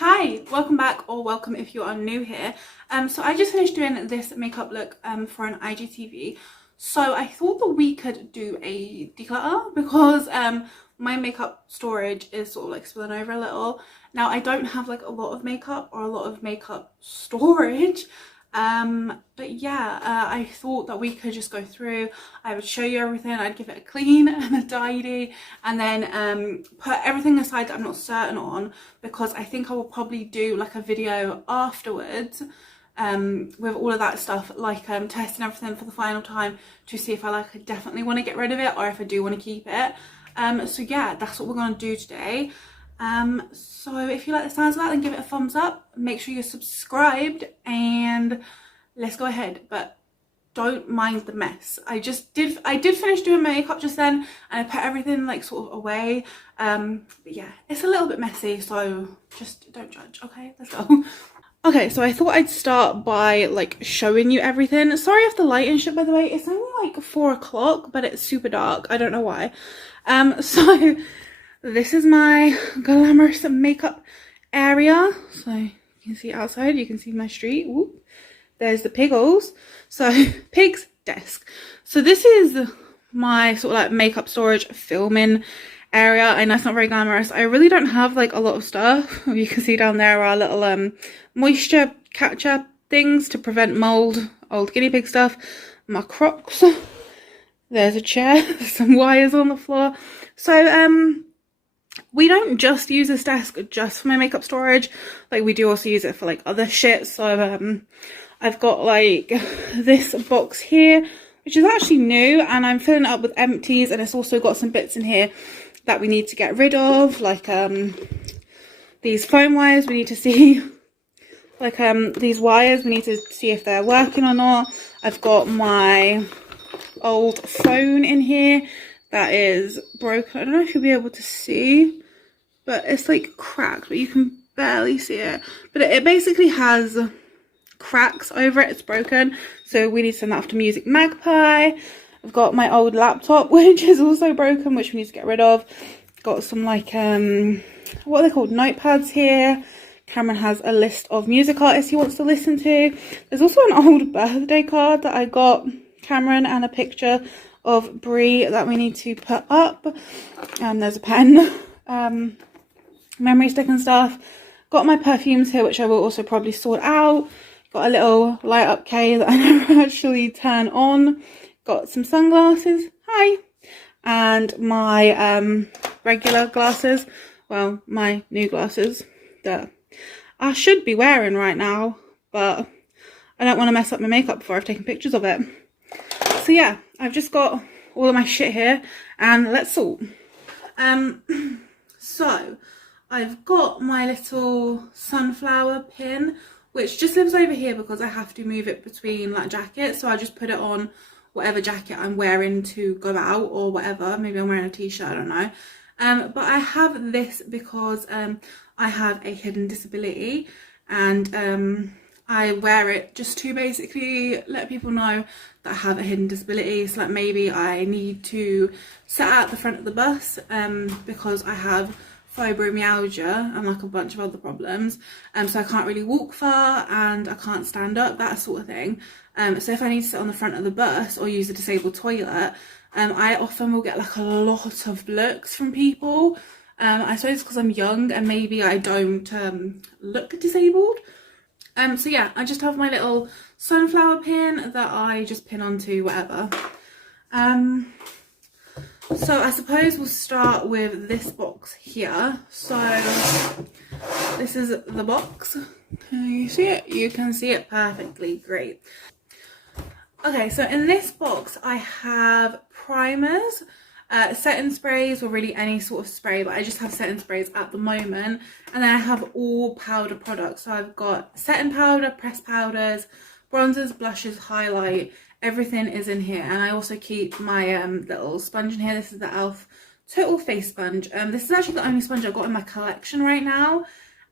Hi, welcome back, or welcome if you are new here. So I just finished doing this makeup look for an IGTV. So I thought that we could do a declutter because my makeup storage is sort of like spilling over a little. Now I don't have like a lot of makeup or a lot of makeup storage. But yeah, I thought that we could just go through. I would show you everything, I'd give it a clean and a tidy, and then put everything aside that I'm not certain on, because I think I will probably do like a video afterwards with all of that stuff, like testing everything for the final time to see if I definitely want to get rid of it or if I do want to keep it. So yeah, that's what we're going to do today. So if you like the sounds of that, then give it a thumbs up, make sure you're subscribed, and let's go ahead. But don't mind the mess. I did finish doing my makeup just then, and I put everything like sort of away. But yeah, it's a little bit messy, so just don't judge. Okay, let's go. Okay, so I thought I'd start by like showing you everything. Sorry if the light and shit, by the way. It's only like 4 o'clock, but it's super dark. I don't know why. So this is my glamorous makeup area. So you can see outside, you can see my street. Whoop. There's the Piggles. So Pig's desk. So this is my sort of like makeup storage filming area. I know it's not very glamorous. I really don't have like a lot of stuff. You can see down there are little moisture catcher things to prevent mold, old guinea pig stuff, my Crocs. There's a chair, some wires on the floor. So we don't just use this desk just for my makeup storage, like we do also use it for like other shit. So I've got like this box here, which is actually new, and I'm filling it up with empties, and it's also got some bits in here that we need to get rid of, like these foam wires. We need to see like these wires, we need to see if they're working or not. I've got my old phone in here that is broken. I don't know if you'll be able to see, but it's like cracked, but you can barely see it. But it basically has cracks over it. It's broken, so we need to send that off to Music Magpie. I've got my old laptop, which is also broken, which we need to get rid of. Got some like what are they called, notepads here. Cameron has a list of music artists he wants to listen to. There's also an old birthday card that I got Cameron, and a picture of Brie that we need to put up. And there's a pen, memory stick and stuff. Got my perfumes here, which I will also probably sort out. Got a little light up K that I never actually turn on. Got some sunglasses, hi, and my regular glasses, well, my new glasses that I should be wearing right now, but I don't want to mess up my makeup before I've taken pictures of it. So yeah, I've just got all of my shit here, and let's sort. So I've got my little sunflower pin, which just lives over here because I have to move it between like jackets, so I just put it on whatever jacket I'm wearing to go out or whatever. Maybe I'm wearing a t-shirt, I don't know. But I have this because I have a hidden disability, and I wear it just to basically let people know that I have a hidden disability. So like maybe I need to sit at the front of the bus because I have fibromyalgia and like a bunch of other problems, so I can't really walk far and I can't stand up, that sort of thing. So if I need to sit on the front of the bus or use a disabled toilet, I often will get like a lot of looks from people. I suppose because I'm young and maybe I don't look disabled. So yeah, I just have my little sunflower pin that I just pin onto whatever. So I suppose we'll start with this box here. So this is the box. Can you see it? You can see it perfectly, great. Okay, so in this box I have primers, setting sprays, or really any sort of spray, but I just have setting sprays at the moment. And then I have all powder products. So I've got setting powder, pressed powders, bronzers, blushes, highlight, everything is in here. And I also keep my little sponge in here. This is the e.l.f. Total Face Sponge. This is actually the only sponge I've got in my collection right now,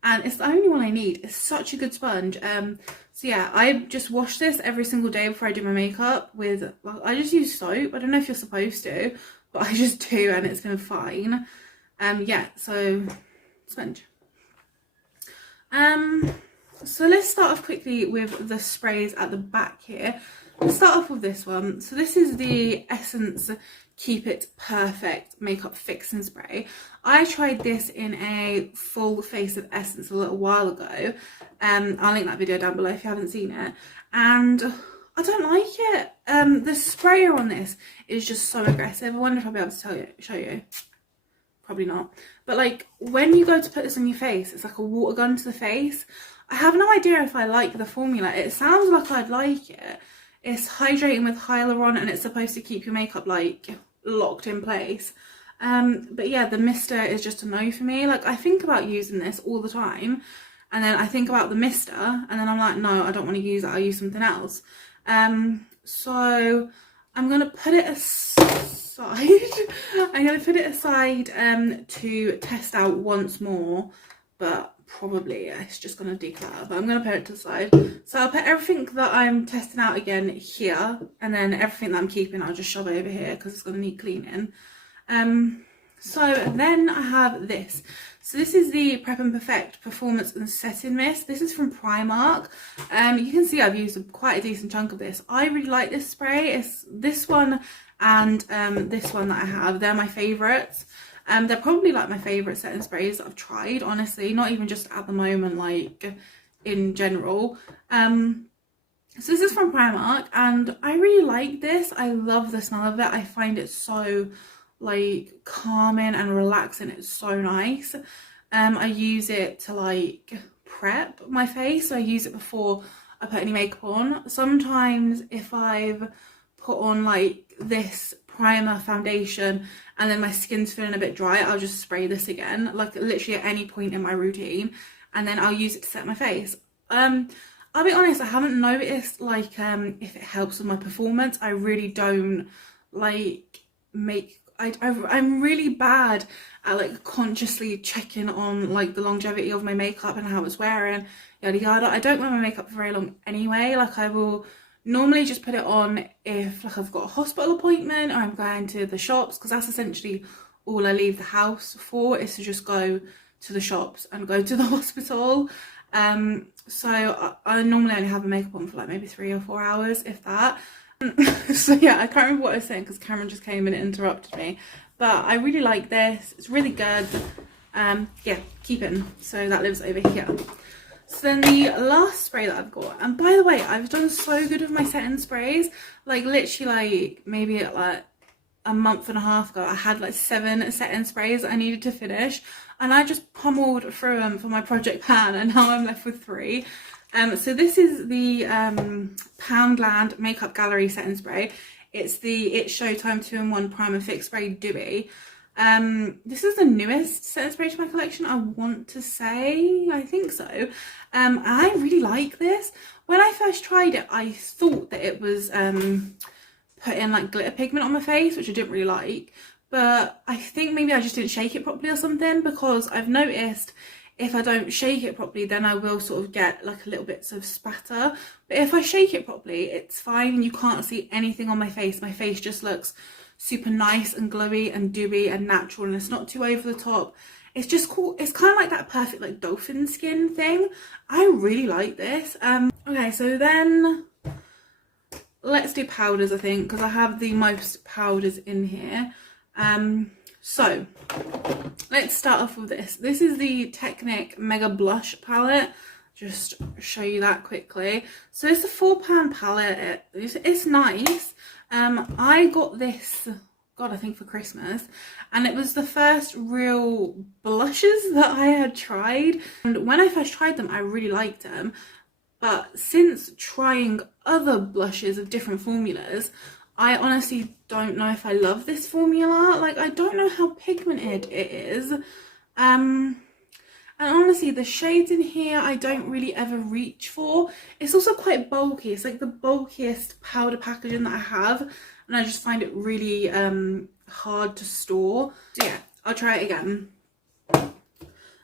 and it's the only one I need. It's such a good sponge. So yeah, I just wash this every single day before I do my makeup with, well, I just use soap. I don't know if you're supposed to, but I just do, and it's been fine. Yeah, so sponge. So let's start off quickly with the sprays at the back here. Let's start off with this one. So this is the Essence Keep It Perfect Makeup Fixing Spray. I tried this in a full face of Essence a little while ago. I'll link that video down below if you haven't seen it. And I don't like it. The sprayer on this is just so aggressive. I wonder if I'll be able to show you. Probably not. But like when you go to put this on your face, it's like a water gun to the face. I have no idea if I like the formula. It sounds like I'd like it. It's hydrating with hyaluron and it's supposed to keep your makeup like locked in place. But yeah, the mister is just a no for me. Like I think about using this all the time and then I think about the mister and then I'm like, no, I don't want to use it. I'll use something else. So I'm going to put it aside. I'm going to put it aside to test out once more, but probably it's just going to declutter, but I'm going to put it to the side. So I'll put everything that I'm testing out again here, and then everything that I'm keeping I'll just shove over here because it's going to need cleaning. So then I have this. So this is the Prep and Perfect Performance and Setting Mist. This is from Primark. You can see I've used quite a decent chunk of this. I really like this spray. It's this one and this one that I have. They're my favourites. They're probably like my favourite setting sprays that I've tried, honestly, not even just at the moment, like in general. So this is from Primark and I really like this. I love the smell of it. I find it so like calming and relaxing. It's so nice. I use it to like prep my face. So I use it before I put any makeup on. Sometimes if I've put on like this primer foundation and then my skin's feeling a bit dry, I'll just spray this again, like literally at any point in my routine, and then I'll use it to set my face. I'll be honest, I haven't noticed like if it helps with my performance. I really don't like I'm really bad at like consciously checking on like the longevity of my makeup and how it's wearing, yada yada. I don't wear my makeup for very long anyway. Like I will normally just put it on if like I've got a hospital appointment or I'm going to the shops, because that's essentially all I leave the house for, is to just go to the shops and go to the hospital. So I normally only have my makeup on for like maybe 3 or 4 hours, if that. So yeah, I can't remember what I was saying because Cameron just came in and interrupted me, but I really like this. It's really good. Yeah, keep it. So that lives over here. So then the last spray that I've got, and by the way, I've done so good with my setting sprays. Like literally like maybe like a month and a half ago, I had like 7 setting sprays that I needed to finish, and I just pummeled through them for my project pan, and now I'm left with 3. So this is the Poundland Makeup Gallery setting spray. It's the It's Showtime 2-in-1 Primer Fix Spray Dewy. This is the newest setting spray to my collection, I want to say. I think so. I really like this. When I first tried it, I thought that it was putting like glitter pigment on my face, which I didn't really like. But I think maybe I just didn't shake it properly or something, because I've noticed if I don't shake it properly, then I will sort of get like a little bits of spatter. But if I shake it properly, it's fine. You can't see anything on my face. My face just looks super nice and glowy and dewy and natural, and it's not too over the top. It's just cool. It's kind of like that perfect like dolphin skin thing. I really like this. Okay, so then let's do powders, I think, because I have the most powders in here. So let's start off with this. This is the Technic Mega Blush palette. Just show you that quickly. So it's a £4 palette. It's nice. I got this, God, I think for Christmas, and it was the first real blushes that I had tried. And when I first tried them, I really liked them. But since trying other blushes of different formulas, I honestly don't know if I love this formula. Like, I don't know how pigmented it is. And honestly, the shades in here, I don't really ever reach for. It's also quite bulky. It's like the bulkiest powder packaging that I have. And I just find it really hard to store. So yeah, I'll try it again.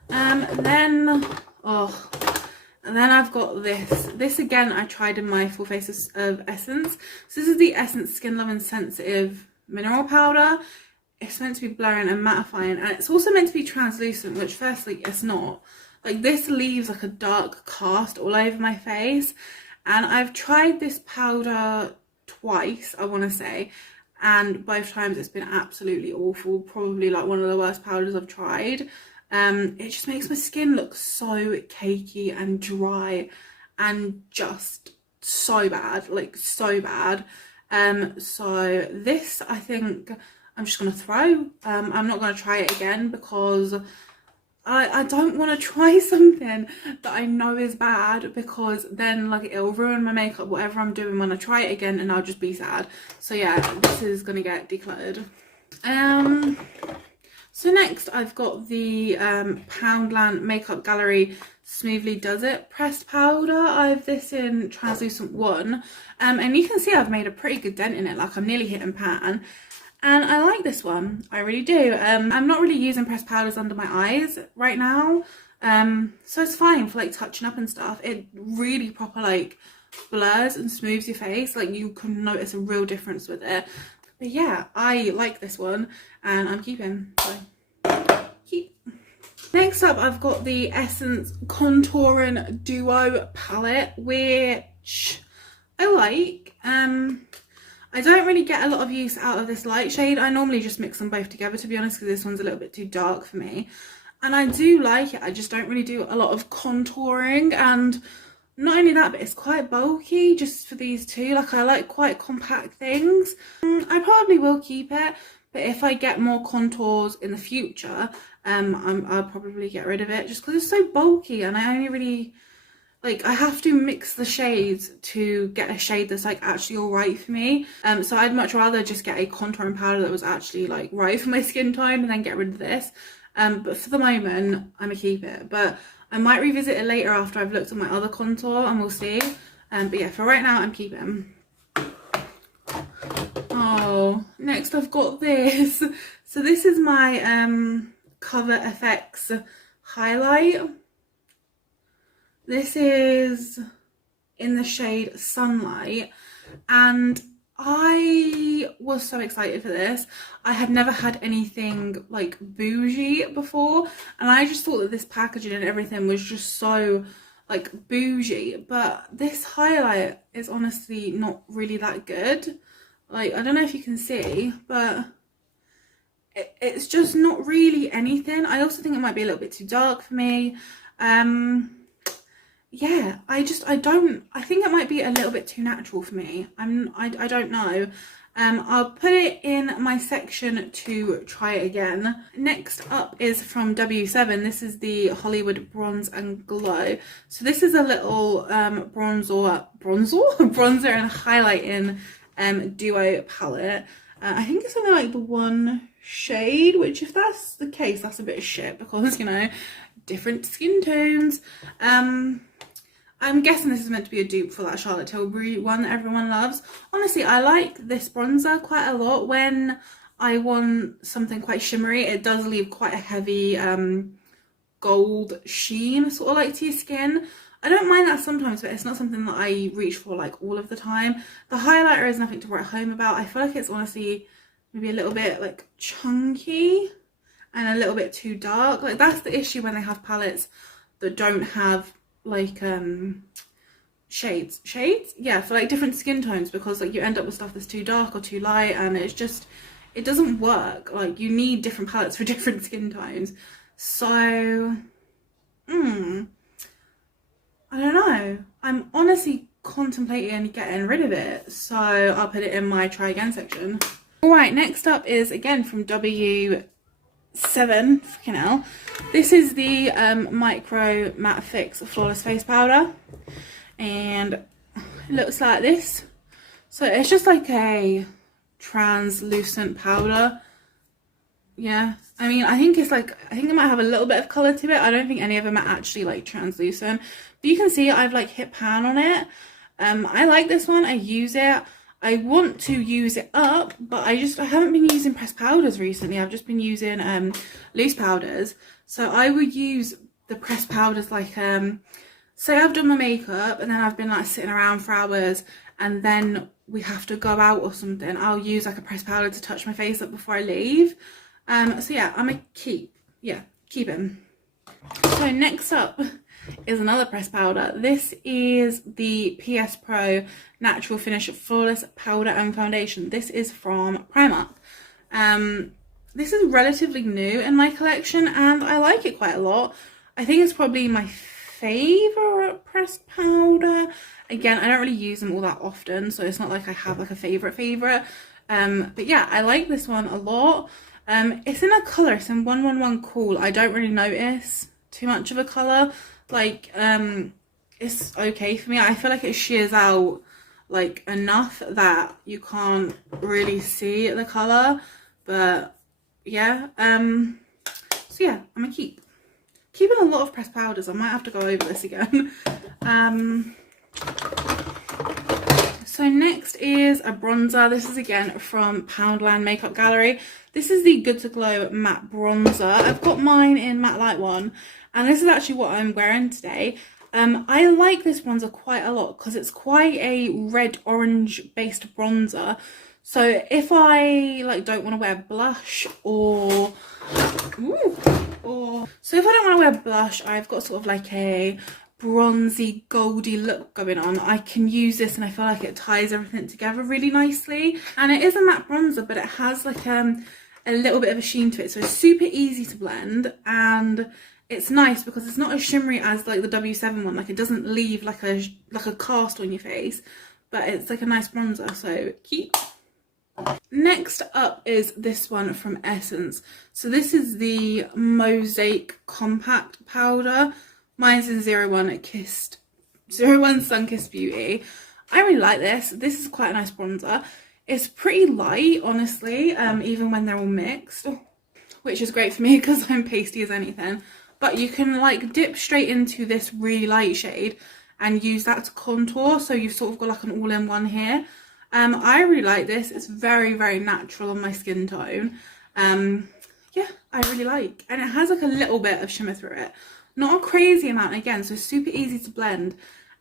And then I've got this. This again, I tried in my full face of Essence. So this is the Essence Skin Loving Sensitive Mineral Powder. It's meant to be blurring and mattifying, and it's also meant to be translucent, which firstly it's not. Like this leaves like a dark cast all over my face, and I've tried this powder twice, I want to say, and both times it's been absolutely awful. Probably like one of the worst powders I've tried. It just makes my skin look so cakey and dry and just so bad, like so bad. So this I think I'm just gonna throw. I'm not gonna try it again because I don't want to try something that I know is bad, because then like it'll ruin my makeup, whatever I'm doing, when I try it again, and I'll just be sad. So yeah, this is gonna get decluttered. So next I've got the Poundland Makeup Gallery Smoothly Does It pressed powder. I have this in translucent 1, and you can see I've made a pretty good dent in it, like I'm nearly hitting pan. And I like this one, I really do. I'm not really using pressed powders under my eyes right now, so it's fine for like touching up and stuff. It really proper like blurs and smooths your face, like you can notice a real difference with it. But yeah, I like this one and I'm keeping, so keep. Next up I've got the Essence Contouring Duo palette, which I like. I don't really get a lot of use out of this light shade. I normally just mix them both together, to be honest, because this one's a little bit too dark for me. And I do like it, I just don't really do a lot of contouring. And not only that, but it's quite bulky just for these two. Like I like quite compact things. I probably will keep it, but if I get more contours in the future, I'll probably get rid of it just because it's so bulky, and I only really... like I have to mix the shades to get a shade that's like actually all right for me. So I'd much rather just get a contouring powder that was actually like right for my skin tone and then get rid of this. But for the moment, I'm gonna keep it. But I might revisit it later after I've looked at my other contour and we'll see. But yeah, for right now, I'm keeping. Oh, next I've got this. So this is my Cover FX highlight. This is in the shade Sunlight, and I was so excited for this. I had never had anything like bougie before, and I just thought that this packaging and everything was just so like bougie, but this highlight is honestly not really that good. Like, I don't know if you can see, but it's just not really anything. I also think it might be a little bit too dark for me. Yeah, I think it might be a little bit too natural for me. I don't know. I'll put it in my section to try it again. Next up is from W7. This is the Hollywood Bronze and Glow. So this is a little bronzer and highlighting duo palette. I think it's only like the one shade, which if that's the case, that's a bit of shit, because, you know, different skin tones. I'm guessing this is meant to be a dupe for that Charlotte Tilbury one that everyone loves. Honestly, I like this bronzer quite a lot. When I want something quite shimmery, it does leave quite a heavy gold sheen sort of like to your skin. I don't mind that sometimes, but it's not something that I reach for like all of the time. The highlighter is nothing to write home about. I feel like it's honestly maybe a little bit like chunky and a little bit too dark. Like that's the issue when they have palettes that don't have like shades, yeah, for like different skin tones, because like you end up with stuff that's too dark or too light, and it's just, it doesn't work. Like you need different palettes for different skin tones. So I don't know, I'm honestly contemplating getting rid of it, so I'll put it in my try again section. All right, next up is again from W7, freaking hell. This is the Micro Matte Fix Flawless Face Powder, and it looks like this. So it's just like a translucent powder. Yeah, I mean, I think it might have a little bit of colour to it. I don't think any of them are actually like translucent, but you can see I've like hit pan on it. I like this one, I use it. I want to use it up, but I haven't been using pressed powders recently. I've just been using loose powders. So I would use the pressed powders like, say I've done my makeup and then I've been like sitting around for hours and then we have to go out or something. I'll use like a pressed powder to touch my face up before I leave. So yeah, I'm gonna keep him. So next up is another pressed powder. This is the PS Pro Natural Finish Flawless Powder and Foundation. This is from Primark. This is relatively new in my collection and I like it quite a lot. I think it's probably my favourite pressed powder. Again, I don't really use them all that often, so it's not like I have like a favourite. But yeah, I like this one a lot. It's in a colour, it's in 111 Cool. I don't really notice too much of a colour. Like, it's okay for me. I feel like it shears out like enough that you can't really see the colour. But yeah, so yeah, I'm gonna keeping a lot of pressed powders. I might have to go over this again. So next is a bronzer. This is again from Poundland Makeup Gallery. This is the Good to Glow Matte Bronzer. I've got mine in Matte Light 1 and this is actually what I'm wearing today. I like this bronzer quite a lot because it's quite a red orange based bronzer. So if I like don't want to wear blush or so if I don't want to wear blush, I've got sort of like a bronzy goldy look going on, I can use this and I feel like it ties everything together really nicely. And it is a matte bronzer, but it has like a little bit of a sheen to it, so it's super easy to blend and it's nice because it's not as shimmery as like the W7 one. Like it doesn't leave like a cast on your face, but it's like a nice bronzer, so keep. Next up is this one from Essence. So this is the Mosaic Compact Powder. Mine's in 01 Sunkissed Beauty. I really like this. This is quite a nice bronzer. It's pretty light, honestly, even when they're all mixed, which is great for me because I'm pasty as anything. But you can like dip straight into this really light shade and use that to contour, so you've sort of got like an all-in-one here. I really like this. It's very, very natural on my skin tone. Yeah, I really like. And it has like a little bit of shimmer through it. Not a crazy amount, again, so super easy to blend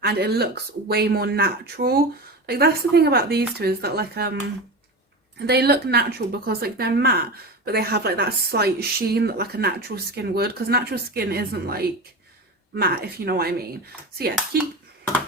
and it looks way more natural. Like that's the thing about these two, is that like they look natural because like they're matte, but they have like that slight sheen that like a natural skin would, because natural skin isn't like matte, if you know what I mean. So yeah, keep.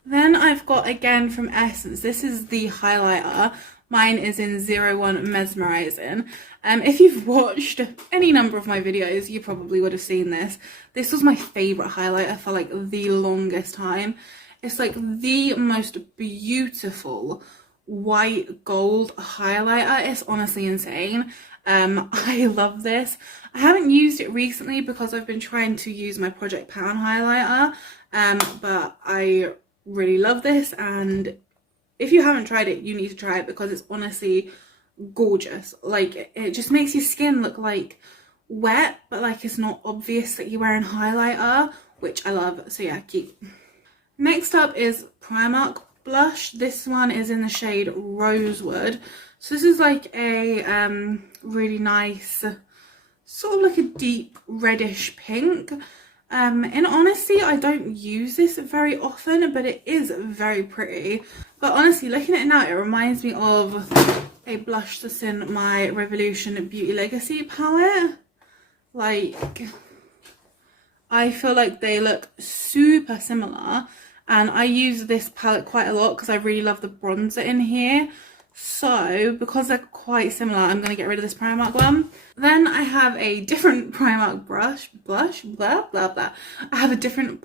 Then I've got again from Essence, this is the highlighter. Mine is in 01 Mesmerizing. If you've watched any number of my videos, you probably would have seen this. This was my favourite highlighter for like the longest time. It's like the most beautiful white gold highlighter. It's honestly insane. I love this. I haven't used it recently because I've been trying to use my Project Pan highlighter, but I really love this, and if you haven't tried it, you need to try it because it's honestly gorgeous. Like it just makes your skin look like wet, but like it's not obvious that you're wearing highlighter, which I love. So yeah, keep. Next up is Primark blush. This one is in the shade Rosewood. So this is like a really nice, sort of like a deep reddish pink. In honesty, I don't use this very often, but it is very pretty. But honestly, looking at it now, it reminds me of a blush that's in my Revolution Beauty Legacy palette. Like, I feel like they look super similar, and I use this palette quite a lot because I really love the bronzer in here. So because they're quite similar, I'm going to get rid of this Primark one. Then I have a different Primark blush, blah blah blah. I have a different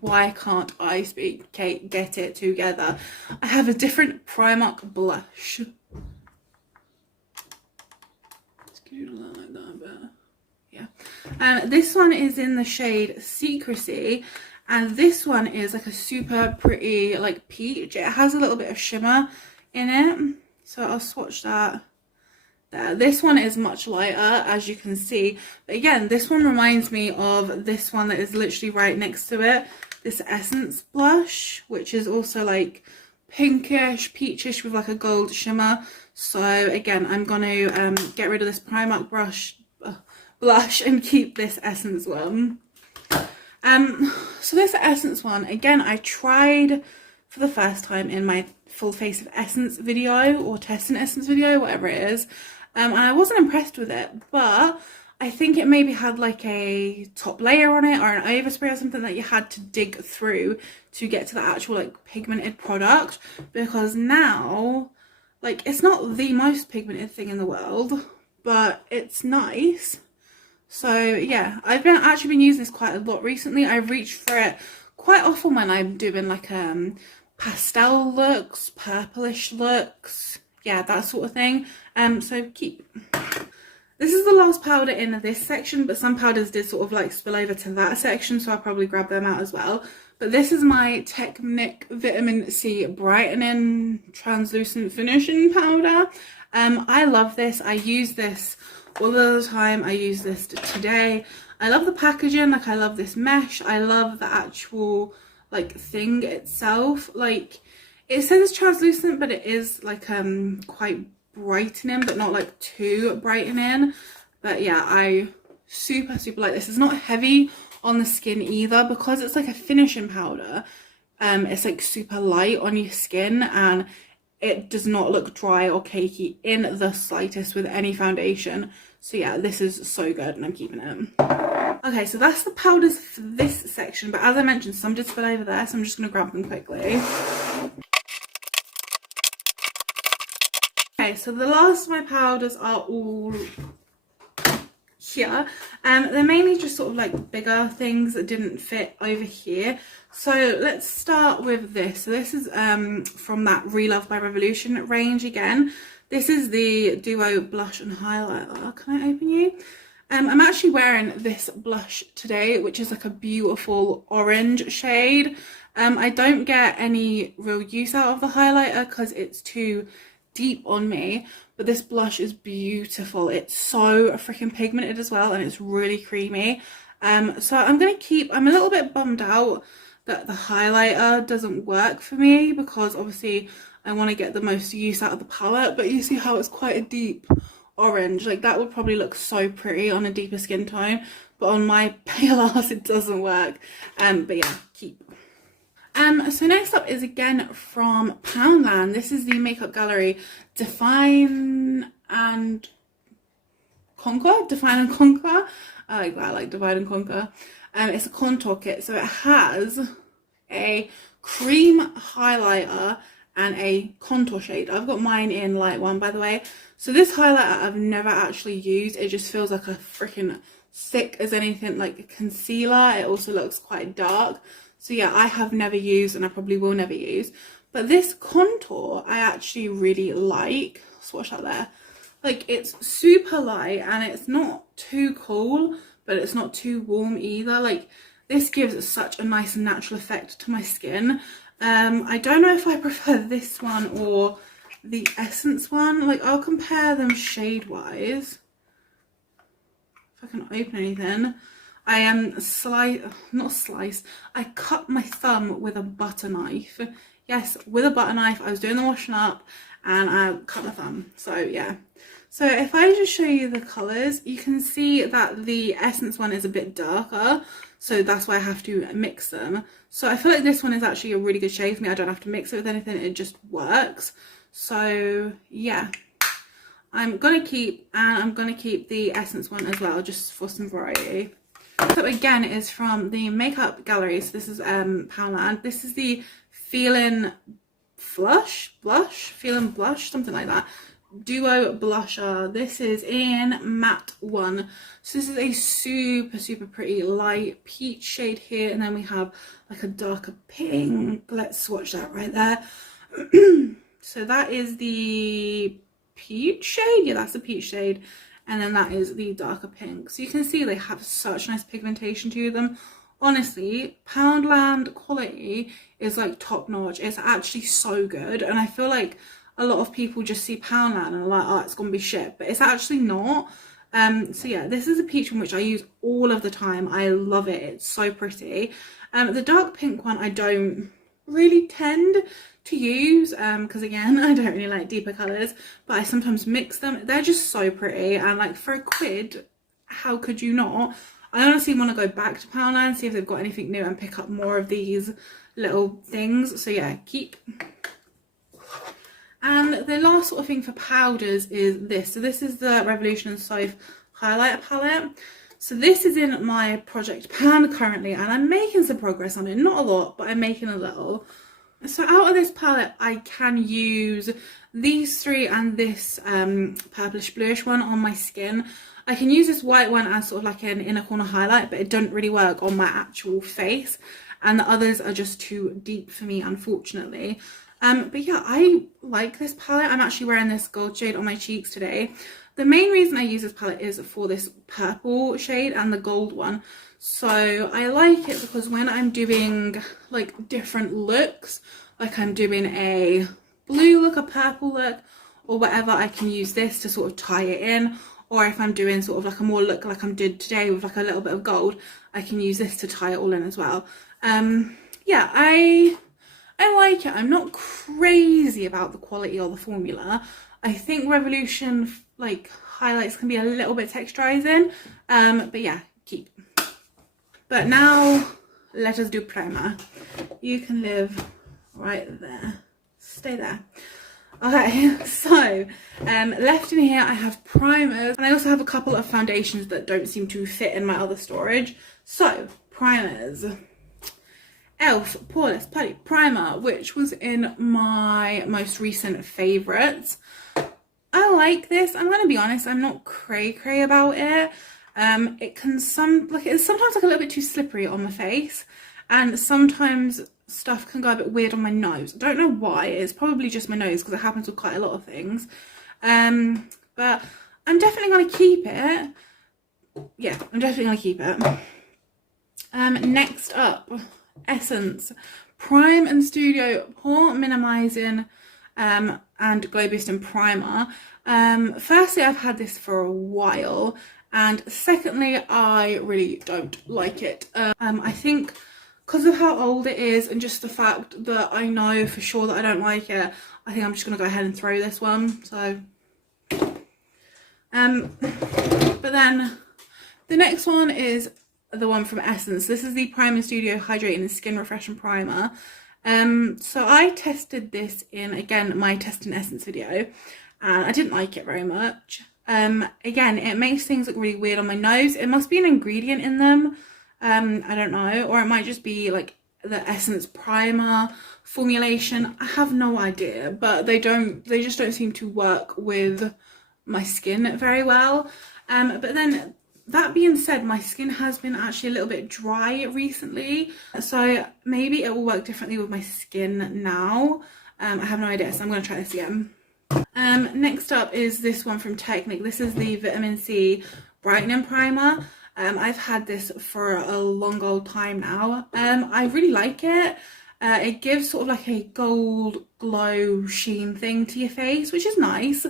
why can't I speak? Kate, get it together. I have a different Primark blush. Let's do that like that a bit. Yeah. This one is in the shade Secrecy, and this one is like a super pretty like peach. It has a little bit of shimmer in it, so I'll swatch that there. This one is much lighter, as you can see, but again, this one reminds me of this one that is literally right next to it, this Essence blush, which is also like pinkish peachish with like a gold shimmer. So again, I'm gonna get rid of this Primark blush and keep this Essence one. So this Essence one, again, I tried for the first time in my full face of Essence video, or testing Essence video, whatever it is, and I wasn't impressed with it, but I think it maybe had like a top layer on it or an overspray or something that you had to dig through to get to the actual like pigmented product, because now like it's not the most pigmented thing in the world, but it's nice. So yeah, I've actually been using this quite a lot recently. I reach for it quite often when I'm doing like pastel looks, purplish looks, yeah, that sort of thing. So keep. This is the last powder in this section, but some powders did sort of like spill over to that section, so I'll probably grab them out as well. But this is my Technic Vitamin C Brightening Translucent Finishing Powder. I love this. I use this all the time. I use this today. I love the packaging. Like, I love this mesh. I love the actual like thing itself. Like, it says it's translucent, but it is like quite brightening, but not like too brightening. But yeah, I super like this. It's not heavy on the skin either, because it's like a finishing powder. It's like super light on your skin, and it does not look dry or cakey in the slightest with any foundation. So yeah, this is so good and I'm keeping it. Okay, so that's the powders for this section, but as I mentioned, some did spill over there, so I'm just going to grab them quickly. Okay, so the last of my powders are all here. They're mainly just sort of like bigger things that didn't fit over here. So let's start with this. So this is from that Relove by Revolution range again. This is the Duo Blush and Highlighter. Can I open you? I'm actually wearing this blush today, which is like a beautiful orange shade. I don't get any real use out of the highlighter because it's too deep on me, but this blush is beautiful. It's so freaking pigmented as well, and it's really creamy. So I'm a little bit bummed out that the highlighter doesn't work for me, because obviously I want to get the most use out of the palette. But you see how it's quite a deep orange, like that would probably look so pretty on a deeper skin tone, but on my pale ass it doesn't work. But yeah, keep. So next up is again from Poundland. This is the Makeup Gallery Define and Conquer. Define and Conquer. I like that. I like Divide and Conquer. It's a contour kit, so it has a cream highlighter and a contour shade. I've got mine in light one, by the way. So this highlighter I've never actually used. It just feels like a freaking thick as anything, like a concealer. It also looks quite dark. So yeah, I have never used, and I probably will never use. But this contour I actually really like. Swatch that there. Like, it's super light and it's not too cool, but it's not too warm either. Like, this gives such a nice and natural effect to my skin. I don't know if I prefer this one or the Essence one. Like, I'll compare them shade wise. If I can open anything. I I cut my thumb with a butter knife. Yes, with a butter knife. I was doing the washing up and I cut my thumb. So yeah. So if I just show you the colours, you can see that the Essence one is a bit darker. So that's why I have to mix them. So I feel like this one is actually a really good shade for me. I don't have to mix it with anything. It just works. So yeah. I'm going to keep the Essence one as well, just for some variety. So again, it is from the Makeup Gallery. So this is Poundland. This is the Feelin' Blush, something like that. Duo Blusher. This is in Matte 1. So this is a super pretty light peach shade here, and then we have like a darker pink. Let's swatch that right there. So that is the peach shade. Yeah, that's the peach shade. And then that is the darker pink. So you can see they have such nice pigmentation to them. Honestly, Poundland quality is like top notch. It's actually so good. And I feel like a lot of people just see Poundland and are like, oh, it's gonna be shit. But it's actually not. So yeah, this is a peach one which I use all of the time. I love it. It's so pretty. The dark pink one I don't really tend to use because again, I don't really like deeper colours, but I sometimes mix them. They're just so pretty, and like for £1, how could you not? I honestly want to go back to Poundland, see if they've got anything new and pick up more of these little things. So yeah, keep. And the last sort of thing for powders is this. So this is the Revolution and Scythe highlighter palette. So this is in my project pan currently, and I'm making some progress on it. Not a lot, but I'm making a little. So out of this palette, I can use these three and this purplish bluish one on my skin. I can use this white one as sort of like an inner corner highlight, but it doesn't really work on my actual face. And the others are just too deep for me, unfortunately. But yeah, I like this palette. I'm actually wearing this gold shade on my cheeks today. The main reason I use this palette is for this purple shade and the gold one. So I like it because when I'm doing like different looks, like I'm doing a blue look, a purple look, or whatever, I can use this to sort of tie it in. Or if I'm doing sort of like a more look like I'm doing today with like a little bit of gold, I can use this to tie it all in as well. Yeah, I like it. I'm not crazy about the quality or the formula. I think Revolution like highlights can be a little bit texturizing, but yeah, keep. But now let us do primer. You can live right there. Stay there. Okay, so left in here I have primers, and I also have a couple of foundations that don't seem to fit in my other storage. So primers. Elf Poreless Putty Primer, which was in my most recent favourites. I like this. I'm going to be honest, I'm not cray about it. It can it's sometimes like a little bit too slippery on my face, and sometimes stuff can go a bit weird on my nose. I don't know why. It's probably just my nose because it happens with quite a lot of things. But I'm definitely going to keep it. Yeah, I'm definitely going to keep it. Next up, Essence Prime and Studio Pore Minimizing and Glow Boosting Primer. Firstly, I've had this for a while, and secondly, I really don't like it. I think because of how old it is and just the fact that I know for sure that I don't like it, I think I'm just going to go ahead and throw this one. So but then the next one is the one from Essence. This is the Prime and Studio Hydrating and Skin Refreshing Primer. So I tested this in, again, my Test in Essence video, and I didn't like it very much. Again, it makes things look really weird on my nose. It must be an ingredient in them. I don't know, or it might just be like the Essence primer formulation. I have no idea, but they just don't seem to work with my skin very well. But then that being said, my skin has been actually a little bit dry recently, so maybe it will work differently with my skin now. I have no idea, so I'm going to try this again. Next up is this one from Technic. This is the Vitamin C Brightening Primer. I've had this for a long old time now. I really like it. It gives sort of like a gold glow sheen thing to your face, which is nice.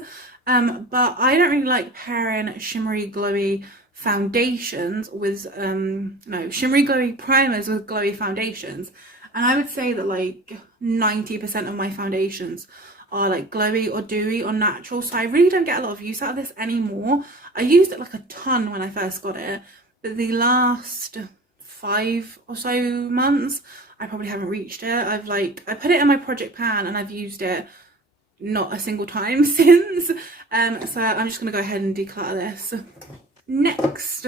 But I don't really like pairing shimmery glowy foundations with shimmery glowy primers with glowy foundations. And I would say that like 90% of my foundations are like glowy or dewy or natural, so I really don't get a lot of use out of this anymore. I used it like a ton when I first got it, but the last 5 or so months I probably haven't reached it. I put it in my project pan and I've used it not a single time since. So I'm just gonna go ahead and declutter this. Next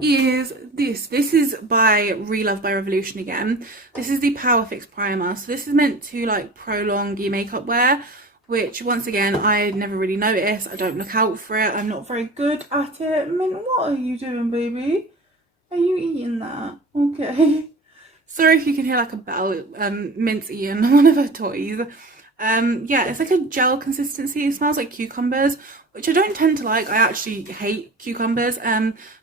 is this. This is by Relove by Revolution again. This is the Power Fix Primer. So this is meant to like prolong your makeup wear, which once again I never really notice. I don't look out for it. I'm not very good at it. Mint, what are you doing, baby? Are you eating that? Okay. Sorry if you can hear like a bell. Mint's eating one of her toys. Yeah, it's like a gel consistency. It smells like cucumbers, which I don't tend to like. I actually hate cucumbers.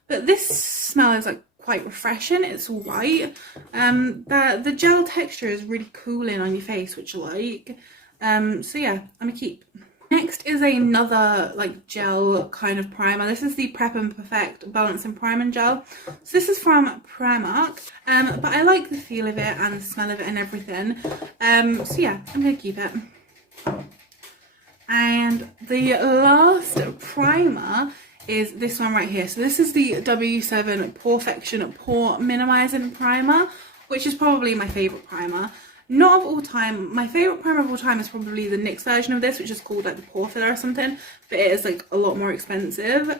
But this smell is like quite refreshing. It's all right. The gel texture is really cooling on your face, which I like. So yeah, I'm gonna keep. Next is another like gel kind of primer. This is the Prep and Perfect Balancing Primer Gel. So this is from Primark, but I like the feel of it and the smell of it and everything. So yeah, I'm gonna keep it. And the last primer is this one right here. So this is the W7 Porefection Pore Minimizing Primer, which is probably my favourite primer. Not of all time. My favourite primer of all time is probably the NYX version of this, which is called like the Pore Filler or something, but it is like a lot more expensive.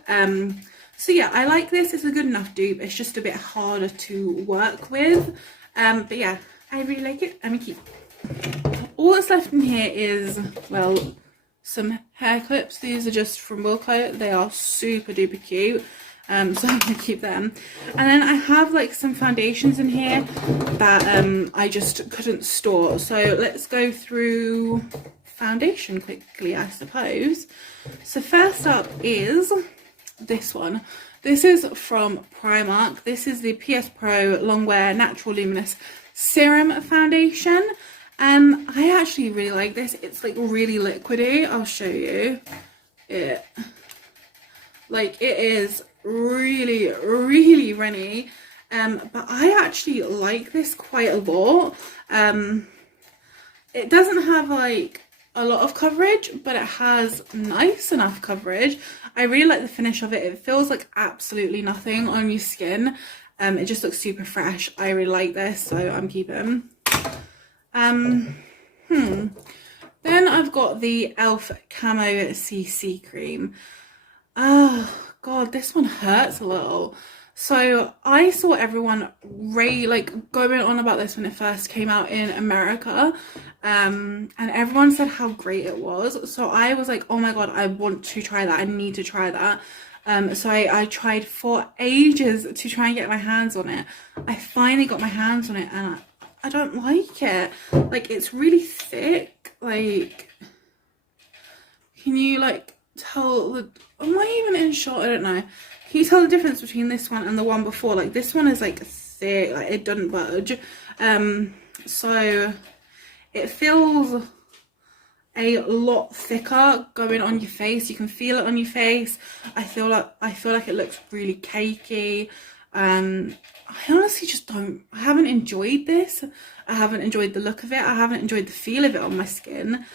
So yeah, I like this. It's a good enough dupe. It's just a bit harder to work with. But yeah, I really like it. I'm gonna keep. All that's left in here is, well, some hair clips. These are just from Wilco. They are super duper cute. So I'm gonna keep them. And then I have like some foundations in here that I just couldn't store. So let's go through foundation quickly, I suppose. So first up is this one. This is from Primark. This is the PS Pro Longwear Natural Luminous Serum Foundation. I actually really like this. It's like really liquidy. I'll show you it. Like, it is really, really runny. But I actually like this quite a lot. It doesn't have like a lot of coverage, but it has nice enough coverage. I really like the finish of it. It feels like absolutely nothing on your skin. It just looks super fresh. I really like this, so I'm keeping. Then I've got the e.l.f. Camo Cc Cream. Oh god, this one hurts a little. So I saw everyone going on about this when it first came out in America, and everyone said how great it was. So I was like, oh my god, I want to try that. I need to try that. So I tried for ages to try and get my hands on it. I finally got my hands on it, and I don't like it. Like, it's really thick. Like, can you like tell the, am I even in shot? I don't know. Can you tell the difference between this one and the one before? Like, this one is like thick, like it doesn't budge. So it feels a lot thicker going on your face. You can feel it on your face. I feel like it looks really cakey. I honestly just don't, I haven't enjoyed this. I haven't enjoyed the look of it. I haven't enjoyed the feel of it on my skin.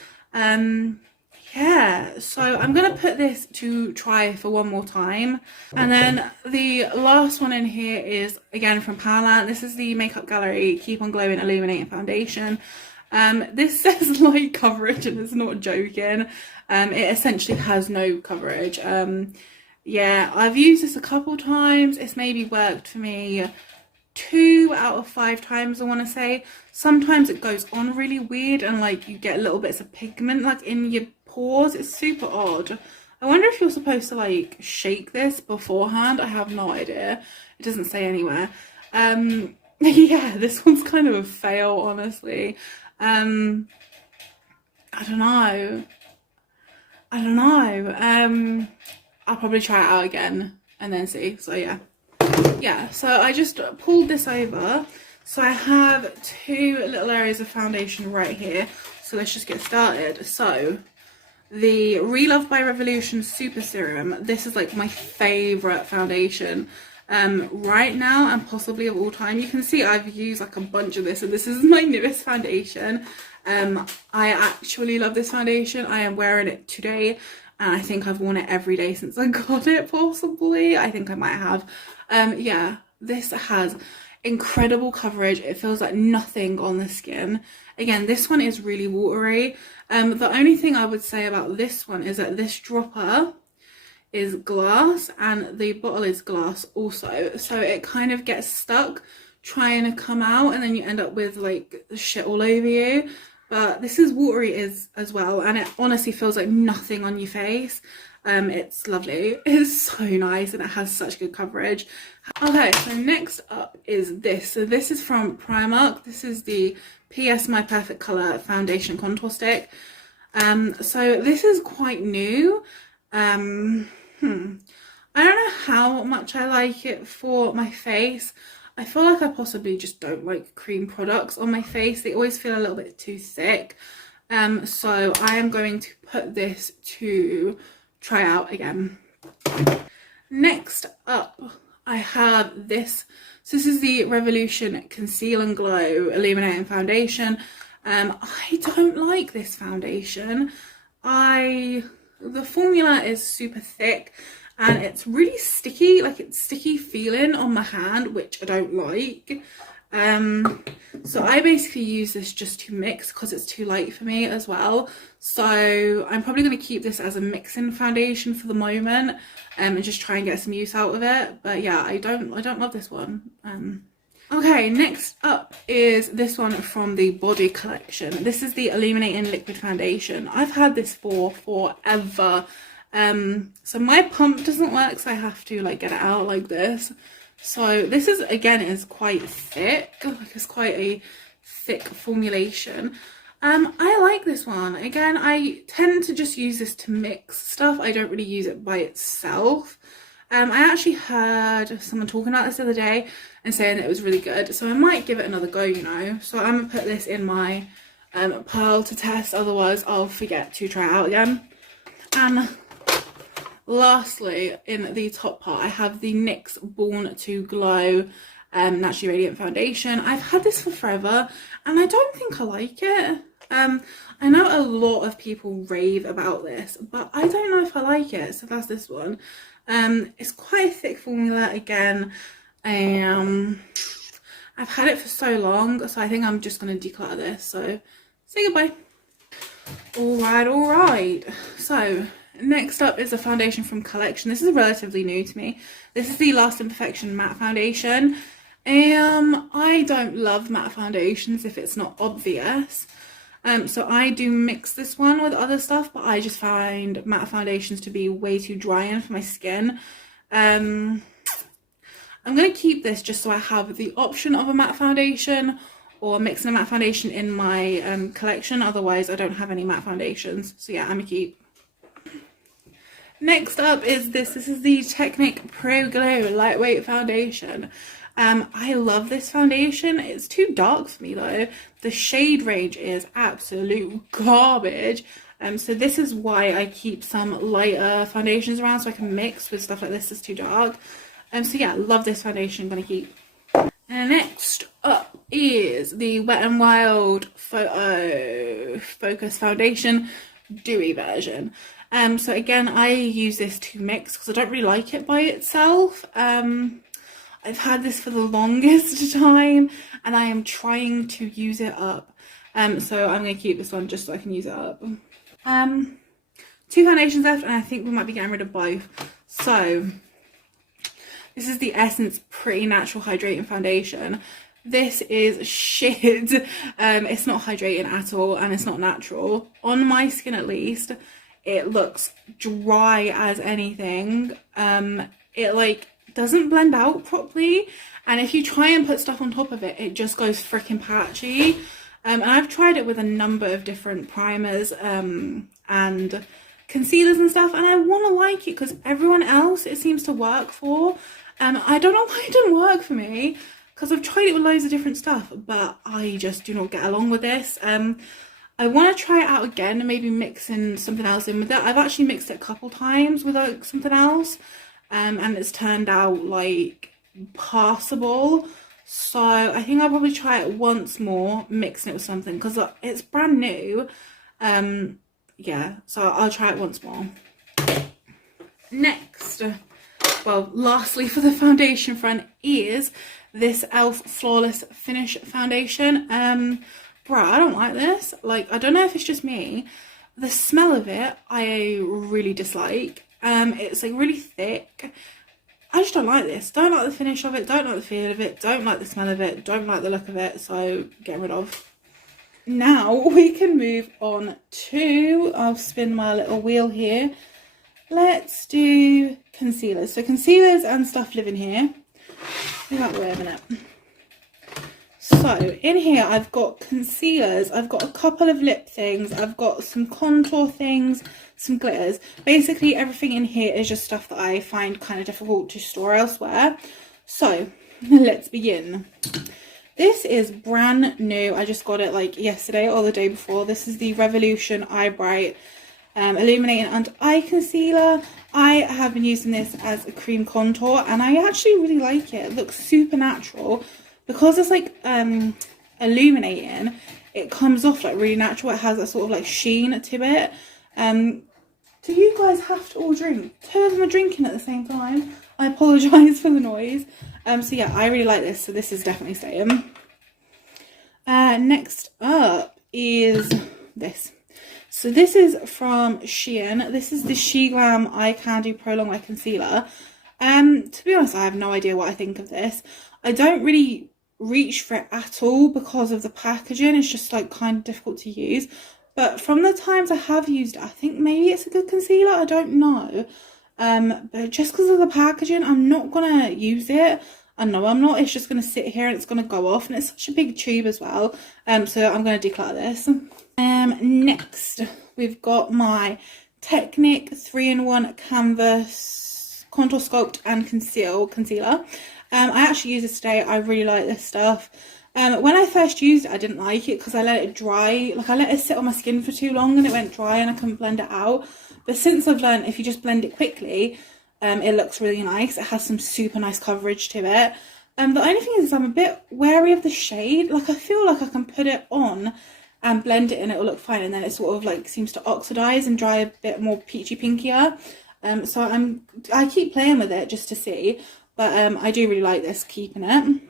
Yeah, so I'm gonna put this to try for one more time. And then the last one in here is again from Poundland. This is the Makeup Gallery Keep on Glowing Illuminating Foundation. This says light coverage, and it's not joking. It essentially has no coverage. Yeah, I've used this a couple times. It's maybe worked for me 2 out of 5 times, I want to say. Sometimes it goes on really weird, and like you get little bits of pigment like in your pores. It's super odd. I wonder if you're supposed to like shake this beforehand. I have no idea. It doesn't say anywhere. Yeah, this one's kind of a fail, honestly. I don't know. I'll probably try it out again and then see. So yeah, so I just pulled this over. So I have 2 little areas of foundation right here. So let's just get started. So the Relove by Revolution Super Serum. This is like my favorite foundation right now, and possibly of all time. You can see I've used like a bunch of this, and this is my newest foundation. I actually love this foundation. I am wearing it today, and I think I've worn it every day since I got it, possibly. I think I might have. Yeah, this has incredible coverage. It feels like nothing on the skin. Again, this one is really watery. The only thing I would say about this one is that this dropper is glass and the bottle is glass also, so it kind of gets stuck trying to come out, and then you end up with like shit all over you. But this is watery as well, and it honestly feels like nothing on your face. It's lovely. It's so nice, and it has such good coverage. Okay, so next up is this. So this is from Primark. This is the PS My Perfect Colour Foundation Contour Stick. So this is quite new. I don't know how much I like it for my face. I feel like I possibly just don't like cream products on my face. They always feel a little bit too thick. So I am going to put this to try out again. Next up, I have this. So this is the Revolution Conceal and Glow Illuminating Foundation. I don't like this foundation. The formula is super thick, and it's really sticky, like it's sticky feeling on my hand, which I don't like. So I basically use this just to mix because it's too light for me as well. So I'm probably going to keep this as a mixing foundation for the moment, and just try and get some use out of it. But yeah, I don't love this one. Okay, next up is this one from the Body collection. This is the Illuminating Liquid Foundation. I've had this for forever. So my pump doesn't work, so I have to like get it out like this. So this is, again, is quite thick. Like, it's quite a thick formulation. I like this one. Again, I tend to just use this to mix stuff. I don't really use it by itself. I actually heard someone talking about this the other day and saying that it was really good, so I might give it another go, you know. So I'm gonna put this in my pile to test, otherwise I'll forget to try it out again. And lastly, in the top part, I have the NYX Born to Glow Naturally Radiant Foundation. I've had this for forever and I don't think I like it. I know a lot of people rave about this, but I don't know if I like it, so that's this one. It's quite a thick formula again. I've had it for so long, so I think I'm just going to declutter this, so say goodbye. Alright, so next up is a foundation from Collection. This is relatively new to me. This is the Last Imperfection Matte Foundation. I don't love matte foundations if it's not obvious. So I do mix this one with other stuff, but I just find matte foundations to be way too drying for my skin. I'm going to keep this just so I have the option of a matte foundation or mixing a matte foundation in my collection. Otherwise, I don't have any matte foundations. So yeah, I'm going to keep. Next up is this. This is the Technic Pro Glow Lightweight Foundation. I love this foundation. It's too dark for me though. The shade range is absolute garbage. So this is why I keep some lighter foundations around, so I can mix with stuff like this that's too dark. So yeah, love this foundation. I'm going to keep. And next up is the Wet n Wild Photo Focus Foundation Dewy version. So again, I use this to mix because I don't really like it by itself. I've had this for the longest time and I am trying to use it up. So I'm going to keep this one just so I can use it up. 2 foundations left and I think we might be getting rid of both. So this is the Essence Pretty Natural Hydrating Foundation. This is shit. It's not hydrating at all and it's not natural. On my skin at least, it looks dry as anything. It like doesn't blend out properly, and if you try and put stuff on top of it, it just goes freaking patchy. And I've tried it with a number of different primers and concealers and stuff, and I want to like it because everyone else it seems to work for. I don't know why it didn't work for me, because I've tried it with loads of different stuff, but I just do not get along with this. I want to try it out again and maybe mixing something else in with it. I've actually mixed it a couple times with like something else, and it's turned out like passable. So I think I'll probably try it once more, mixing it with something, because it's brand new. Yeah, so I'll try it once more. Next, well, lastly for the foundation front is this e.l.f. Flawless Finish Foundation. Bruh, I don't like this. Like, I don't know if it's just me. The smell of it, I really dislike. It's like really thick. I just don't like this. Don't like the finish of it. Don't like the feel of it. Don't like the smell of it. Don't like the look of it. So, get rid of. Now, we can move on to... I'll spin my little wheel here. Let's do concealers. So, concealers and stuff live in here. Wait a minute. So in here I've got concealers, I've got a couple of lip things, I've got some contour things, some glitters. Basically everything in here is just stuff that I find kind of difficult to store elsewhere. So let's begin. This is brand new. I just got it like yesterday or the day before. This is the Revolution Eye Bright Illuminating Under Eye Concealer. I have been using this as a cream contour and I actually really like it. It looks super natural. Because it's like illuminating, it comes off like really natural. It has that sort of like sheen to it. Do you guys have to all drink? 2 of them are drinking at the same time. I apologise for the noise. So yeah, I really like this. So this is definitely staying. Next up is this. So this is from Shein. This is the She Glam Eye Candy Pro Longwear Concealer. To be honest, I have no idea what I think of this. I don't really reach for it at all because of the packaging. It's just like kind of difficult to use. But from the times I have used it, I think maybe it's a good concealer. I don't know. But just because of the packaging, I'm not going to use it. I know I'm not. It's just going to sit here and it's going to go off. And it's such a big tube as well. So I'm going to declutter this. Next, we've got my Technic 3-in-1 Canvas Contour Sculpt and Conceal Concealer. I actually used this today. I really like this stuff. When I first used it, I didn't like it because I let it dry. Like, I let it sit on my skin for too long and it went dry and I couldn't blend it out. But since I've learned if you just blend it quickly, it looks really nice. It has some super nice coverage to it. The only thing is I'm a bit wary of the shade. Like, I feel like I can put it on and blend it and it will look fine, and then it sort of like seems to oxidize and dry a bit more peachy pinkier. So I keep playing with it just to see, but I do really like this, keeping it.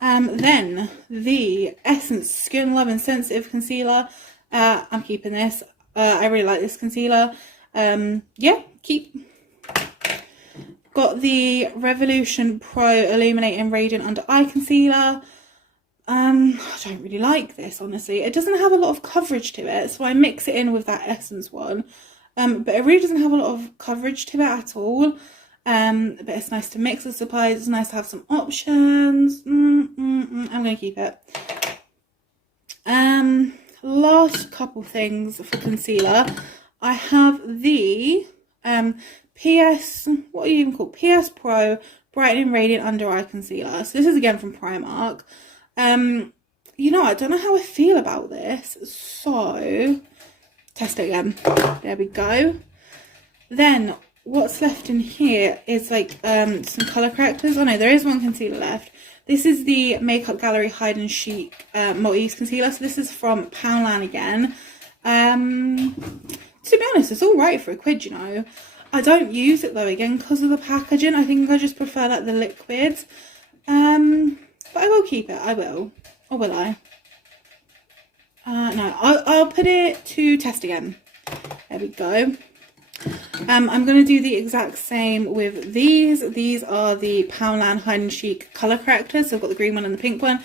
Then the Essence Skin Love and Sensitive Concealer. I'm keeping this. I really like this concealer. Yeah, keep. Got the Revolution Pro Illuminating Radiant Under Eye Concealer. I don't really like this, honestly. It doesn't have a lot of coverage to it, so I mix it in with that Essence one. But it really doesn't have a lot of coverage to it at all. But it's nice to mix the supplies. It's nice to have some options. I'm going to keep it. Last couple things for concealer. I have the what are you even called? PS Pro Brightening Radiant Under Eye Concealer. So this is again from Primark. You know, I don't know how I feel about this, so test it again. There we go. Then what's left in here is like some colour correctors. Oh no, there is one concealer left. This is the Makeup Gallery Hide and Chic Multi-Use Concealer. So this is from Poundland again. To be honest, it's alright for £1, you know. I don't use it though, again, because of the packaging. I think I just prefer like the liquids. But I will keep it, I will. Or will I? No, I'll put it to test again. There we go. I'm going to do the exact same with these. These are the Poundland Hide and Chic colour correctors. So I've got the green one and the pink one.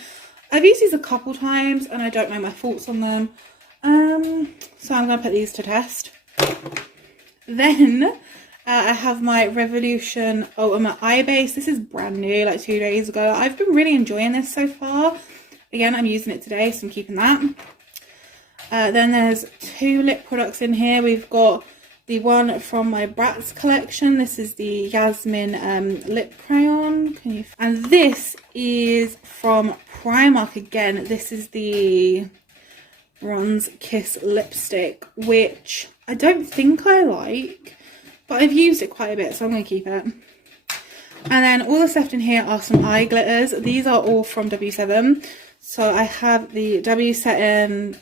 I've used these a couple times and I don't know my thoughts on them. So I'm going to put these to test. Then I have my Revolution Ultimate Eye Base. This is brand new, like 2 days ago. I've been really enjoying this so far. Again, I'm using it today, so I'm keeping that. Then there's 2 lip products in here. We've got the one from my Bratz collection. This is the Yasmin Lip Crayon. And this is from Primark again. This is the Bronze Kiss Lipstick, which I don't think I like. But I've used it quite a bit, so I'm going to keep it. And then all that's left in here are some eye glitters. These are all from W7. So I have the W7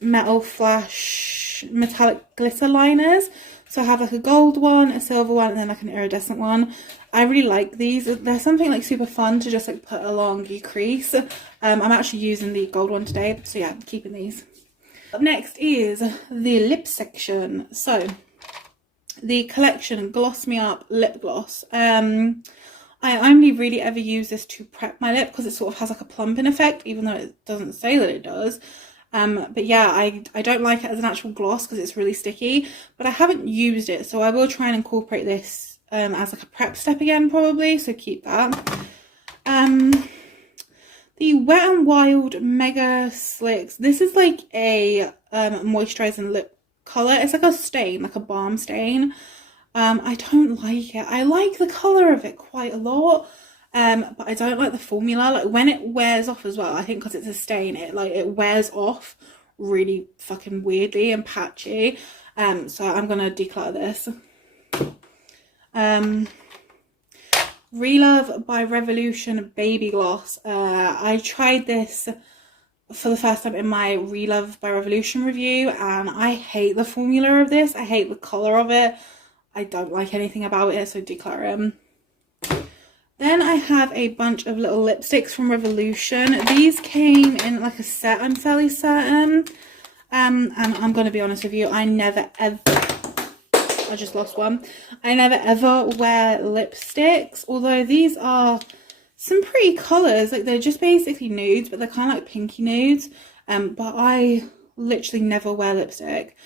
Metal Flash Metallic Glitter Liners. So I have like a gold one, a silver one, and then like an iridescent one. I really like these. They're something like super fun to just like put along your crease. I'm actually using the gold one today. So yeah, I'm keeping these. Up next is the lip section. So the collection Gloss Me Up lip gloss. I only really ever use this to prep my lip because it sort of has like a plumping effect, even though it doesn't say that it does. But yeah, I don't like it as an actual gloss because it's really sticky, but I haven't used it, so I will try and incorporate this as like a prep step again probably, so keep that. The Wet n Wild Mega Slicks. This is like a moisturising lip colour. It's like a stain, like a balm stain. I don't like it. I like the colour of it quite a lot, but I don't like the formula. Like when it wears off as well, I think because it's a stain, it wears off really fucking weirdly and patchy. So I'm gonna declutter this. Relove by Revolution Baby Gloss. I tried this for the first time in my Relove by Revolution review, and I hate the formula of this. I hate the colour of it. I don't like anything about it, so declutter Then I have a bunch of little lipsticks from Revolution. These came in like a set, I'm fairly certain. And I'm going to be honest with you, I never ever, I just lost one. I never ever wear lipsticks, although these are some pretty colours. Like, they're just basically nudes, but they're kind of like pinky nudes. But I literally never wear lipstick.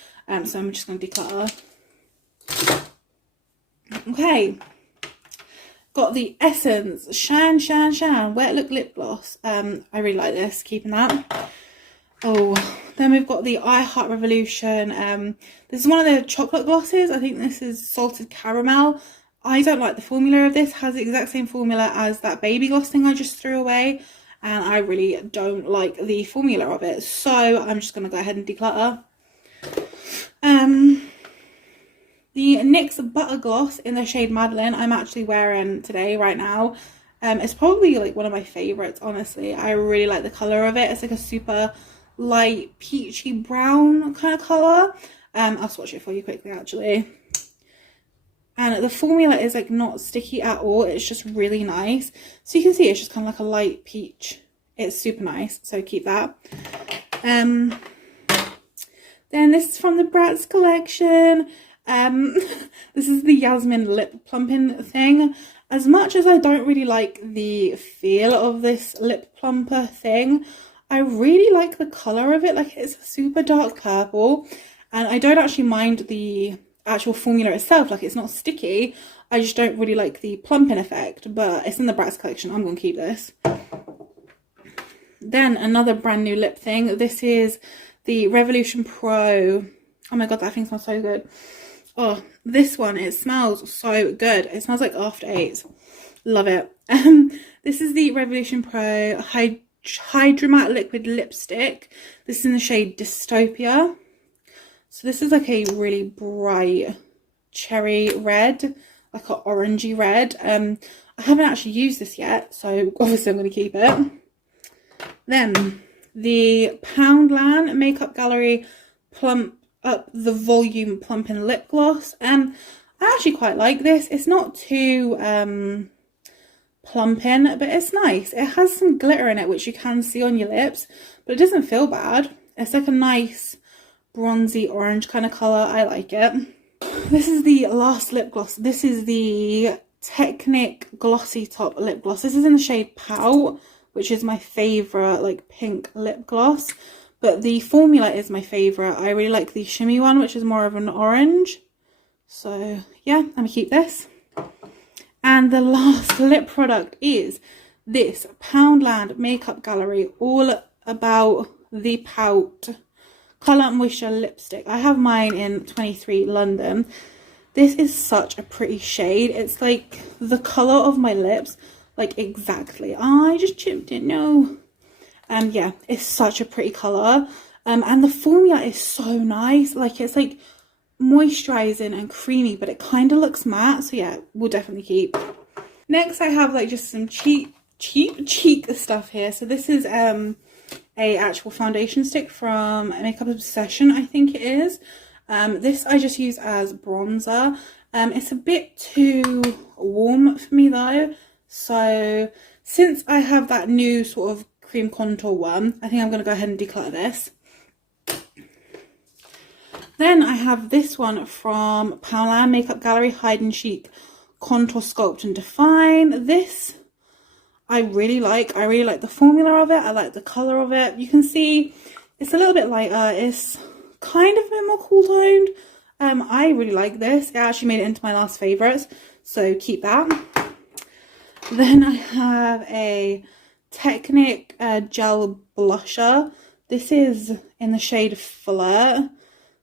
So I'm just going to declutter. Okay. Got the Essence Shine Wet Look Lip Gloss. I really like this, keeping that. Oh, then we've got the I Heart Revolution. This is one of the chocolate glosses. I think this is salted caramel. I don't like the formula of this. It has the exact same formula as that baby gloss thing I just threw away. And I really don't like the formula of it. So I'm just going to go ahead and declutter. The NYX Butter Gloss in the shade Madeline, I'm actually wearing today, right now. It's probably like one of my favourites, honestly. I really like the colour of it. It's like a super light peachy brown kind of colour. I'll swatch it for you quickly, actually. And the formula is like not sticky at all. It's just really nice. So you can see it's just kind of like a light peach. It's super nice, so keep that. Then this is from the Bratz collection. This is the Yasmin Lip Plumping thing. As much as I don't really like the feel of this lip plumper thing, I really like the colour of it. Like, it's a super dark purple, and I don't actually mind the actual formula itself. Like, it's not sticky. I just don't really like the plumping effect, but it's in the Bratz collection. I'm going to keep this. Then another brand new lip thing. This is the Revolution Pro. Oh my god, that thing smells so good. Oh, this one, it smells so good. It smells like After Eight. Love it. This is the Revolution Pro Hydromatte Liquid Lipstick. This is in the shade Dystopia. So this is like a really bright cherry red, like an orangey red. I haven't actually used this yet, so obviously I'm going to keep it. Then the Poundland Makeup Gallery Plump Up the Volume Plumping Lip Gloss. I actually quite like this. It's not too plumping, but it's nice. It has some glitter in it, which you can see on your lips, but it doesn't feel bad. It's like a nice bronzy orange kind of colour. I like it. This is the last lip gloss. This is the Technic Glossy Top Lip Gloss. This is in the shade Pout, which is my favourite like pink lip gloss. But the formula is my favourite. I really like the shimmy one, which is more of an orange. So yeah, I'm going to keep this. And the last lip product is this Poundland Makeup Gallery All About the Pout Colour Moisture Lipstick. I have mine in 23 London. This is such a pretty shade. It's like the colour of my lips. Like, exactly. I just chipped it. No. Yeah, it's such a pretty colour. And the formula is so nice. Like, it's like moisturising and creamy, but it kind of looks matte. So yeah, we'll definitely keep. Next, I have like just some cheap cheek stuff here. So this is a actual foundation stick from Makeup Obsession, I think it is. This I just use as bronzer. It's a bit too warm for me though. So since I have that new sort of cream contour one, I think I'm going to go ahead and declutter this. Then I have this one from Poundland Makeup Gallery Hide and Chic Contour Sculpt and Define. This I really like. I really like the formula of it. I like the colour of it. You can see it's a little bit lighter. It's kind of a bit more cool toned. I really like this. It actually made it into my last favourites, so keep that. Then I have a Technic Gel Blusher. This is in the shade Flirt.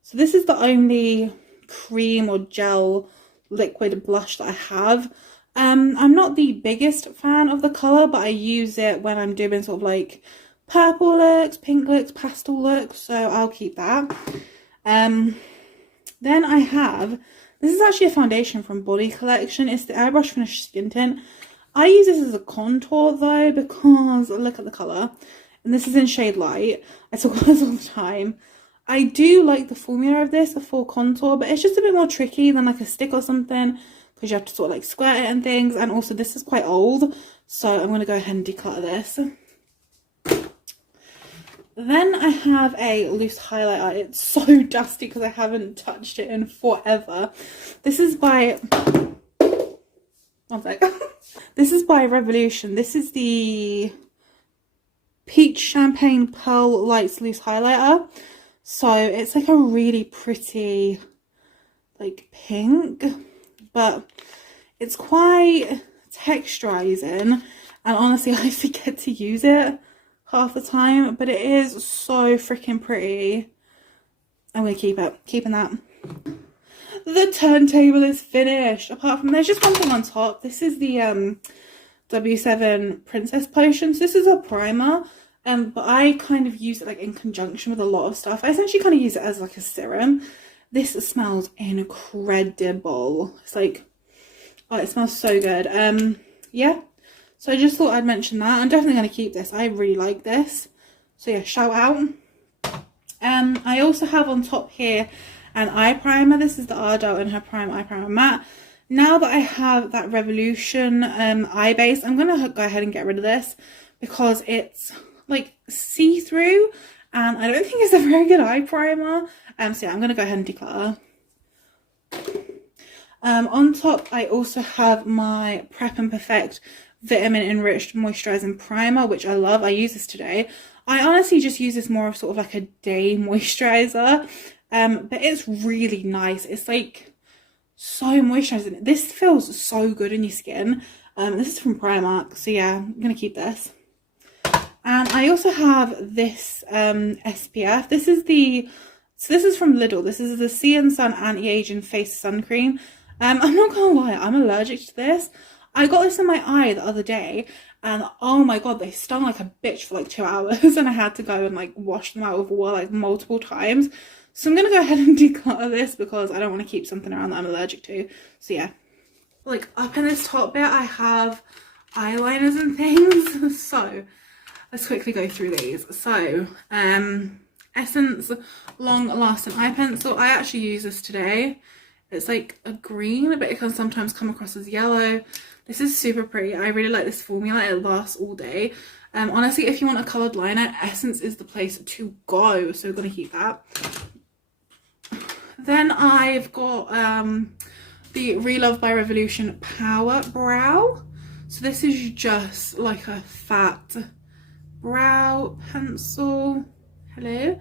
So this is the only cream or gel liquid blush that I have. I'm not the biggest fan of the colour, but I use it when I'm doing sort of like purple looks, pink looks, pastel looks, so I'll keep that. Then I have, this is actually a foundation from Body Collection. It's the Airbrush Finish Skin Tint. I use this as a contour though, because look at the colour. And this is in shade Light. I talk about this all the time. I do like the formula of this, a full contour, but it's just a bit more tricky than like a stick or something, because you have to sort of like squirt it and things. And also this is quite old, so I'm going to go ahead and declutter this. Then I have a loose highlighter. It's so dusty because I haven't touched it in forever. This is by... one sec. This is by Revolution. This is the Peach Champagne Pearl Lights Loose Highlighter. So it's like a really pretty like pink, but it's quite texturizing, and honestly I forget to use it half the time, but it is so freaking pretty. I'm gonna keep it, keeping that. The turntable is finished, apart from there's just one thing on top. This is the W7 Princess Potion. So this is a primer, but I kind of use it like in conjunction with a lot of stuff. I essentially kind of use it as like a serum. This smells incredible. It's like, oh, it smells so good. Yeah, so I just thought I'd mention that. I'm definitely going to keep this. I really like this. So yeah, shout out. I also have on top here an eye primer. This is the Ardell in her Prime Eye Primer Matte. Now that I have that Revolution eye base, I'm going to go ahead and get rid of this because it's like see-through and I don't think it's a very good eye primer. So yeah, I'm going to go ahead and declutter. On top, I also have my Prep and Perfect Vitamin Enriched Moisturizing Primer, which I love. I use this today. I honestly just use this more of sort of like a day moisturizer, but it's really nice. It's like so moisturizing. This feels so good in your skin. This is from Primark, so yeah, I'm going to keep this. And I also have this SPF. This is from Lidl. This is the Sea and Sun Anti-Aging Face Sun Cream. I'm not gonna lie, I'm allergic to this. I got this in my eye the other day and oh my god, they stung like a bitch for like 2 hours and I had to go and like wash them out with water like multiple times. So I'm gonna go ahead and declutter this because I don't want to keep something around that I'm allergic to. So yeah. Like up in this top bit I have eyeliners and things. So let's quickly go through these. So Essence Long Lasting Eye Pencil. I actually use this today. It's like a green, but it can sometimes come across as yellow. This is super pretty. I really like this formula. It lasts all day. Honestly, if you want a coloured liner, Essence is the place to go. So we're going to keep that. Then I've got the Relove by Revolution Power Brow. So this is just like a fat brow pencil. Hello.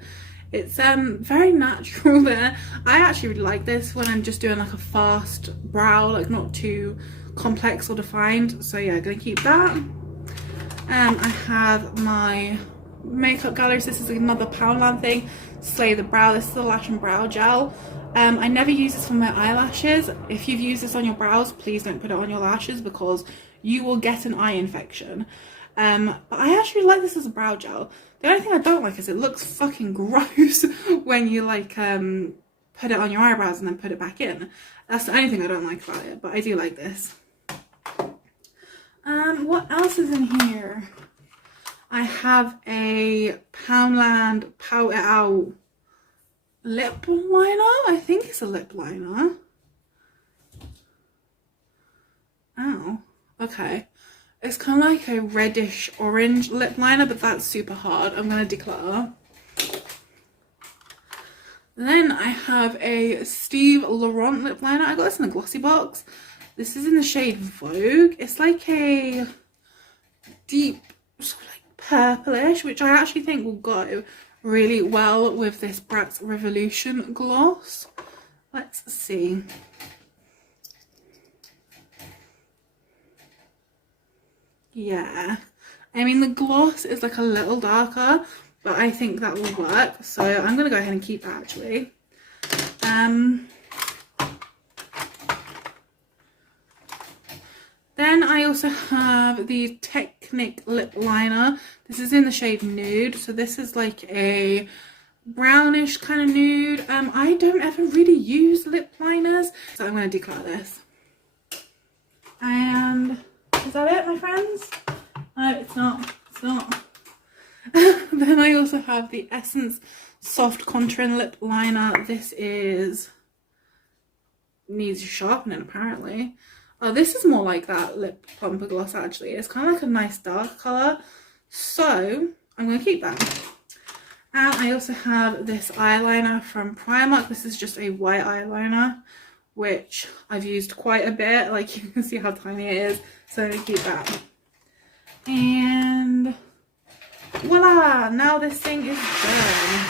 It's very natural there. I actually really like this when I'm just doing like a fast brow, like not too complex or defined. So yeah, gonna keep that. I have my makeup gallery. So this is another Poundland thing. Slay the Brow. This is the Lash and Brow Gel. I never use this for my eyelashes. If you've used this on your brows, please don't put it on your lashes because you will get an eye infection. But I actually like this as a brow gel. The only thing I don't like is it looks fucking gross when you like put it on your eyebrows and then put it back in. That's the only thing I don't like about it, but I do like this. What else is in here? I have a Poundland Pout It Out lip liner. I think it's a lip liner. Ow. Okay. It's kind of like a reddish orange lip liner, but that's super hard. I'm going to declutter. Then I have a Steve Laurent lip liner. I got this in a glossy box. This is in the shade Vogue. It's like a deep sort of like purplish, which I actually think will go really well with this Bratz Revolution gloss. Let's see. Yeah, I mean the gloss is like a little darker, but I think that will work, so I'm gonna go ahead and keep that actually. Then I also have the Technic Lip Liner. This is in the shade Nude, so this is like a brownish kind of nude. I don't ever really use lip liners, so I'm gonna declutter this. And is that it, my friends? No, it's not. It's not. Then I also have the Essence Soft Contouring Lip Liner. This is needs sharpening apparently. Oh, this is more like that lip plumper gloss actually. It's kind of like a nice dark colour, so I'm going to keep that. And I also have this eyeliner from Primark. This is just a white eyeliner, which I've used quite a bit. Like, you can see how tiny it is, so I'm going to keep that. And voila, now this thing is done.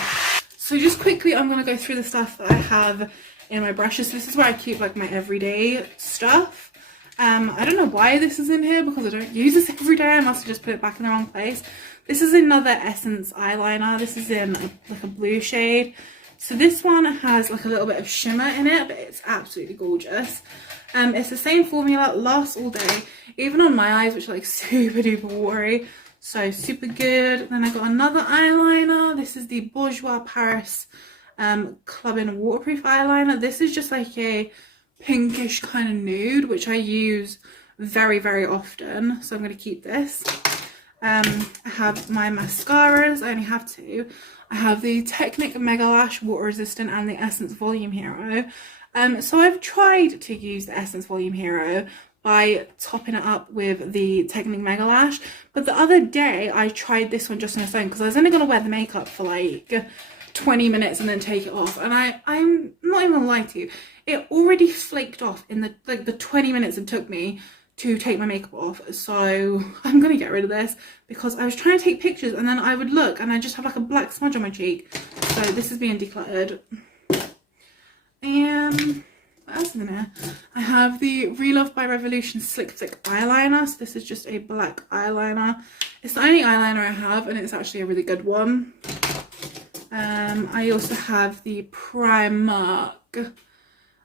So just quickly, I'm going to go through the stuff that I have in my brushes. This is where I keep like my everyday stuff. I don't know why this is in here because I don't use this every day. I must have just put it back in the wrong place. This is another Essence eyeliner. This is in like a blue shade. So this one has like a little bit of shimmer in it, but it's absolutely gorgeous. It's the same formula, lasts all day, even on my eyes, which are like super duper watery. So super good. Then I got another eyeliner. This is the Bourjois Paris Club-in Waterproof eyeliner. This is just like a pinkish kind of nude, which I use very, very often. So I'm going to keep this. I have my mascaras. I only have two. I have the Technic Mega Lash Water Resistant and the Essence Volume Hero. So I've tried to use the Essence Volume Hero by topping it up with the Technic Mega Lash, but the other day I tried this one just on its own because I was only going to wear the makeup for like 20 minutes and then take it off, and I'm not even gonna lie to you, it already flaked off in the 20 minutes it took me to take my makeup off. So I'm gonna get rid of this because I was trying to take pictures and then I would look and I just have like a black smudge on my cheek. So this is being decluttered. And what else is in here? I have the Relove by Revolution Slick Thick eyeliner. So this is just a black eyeliner. It's the only eyeliner I have and it's actually a really good one. I also have the Primark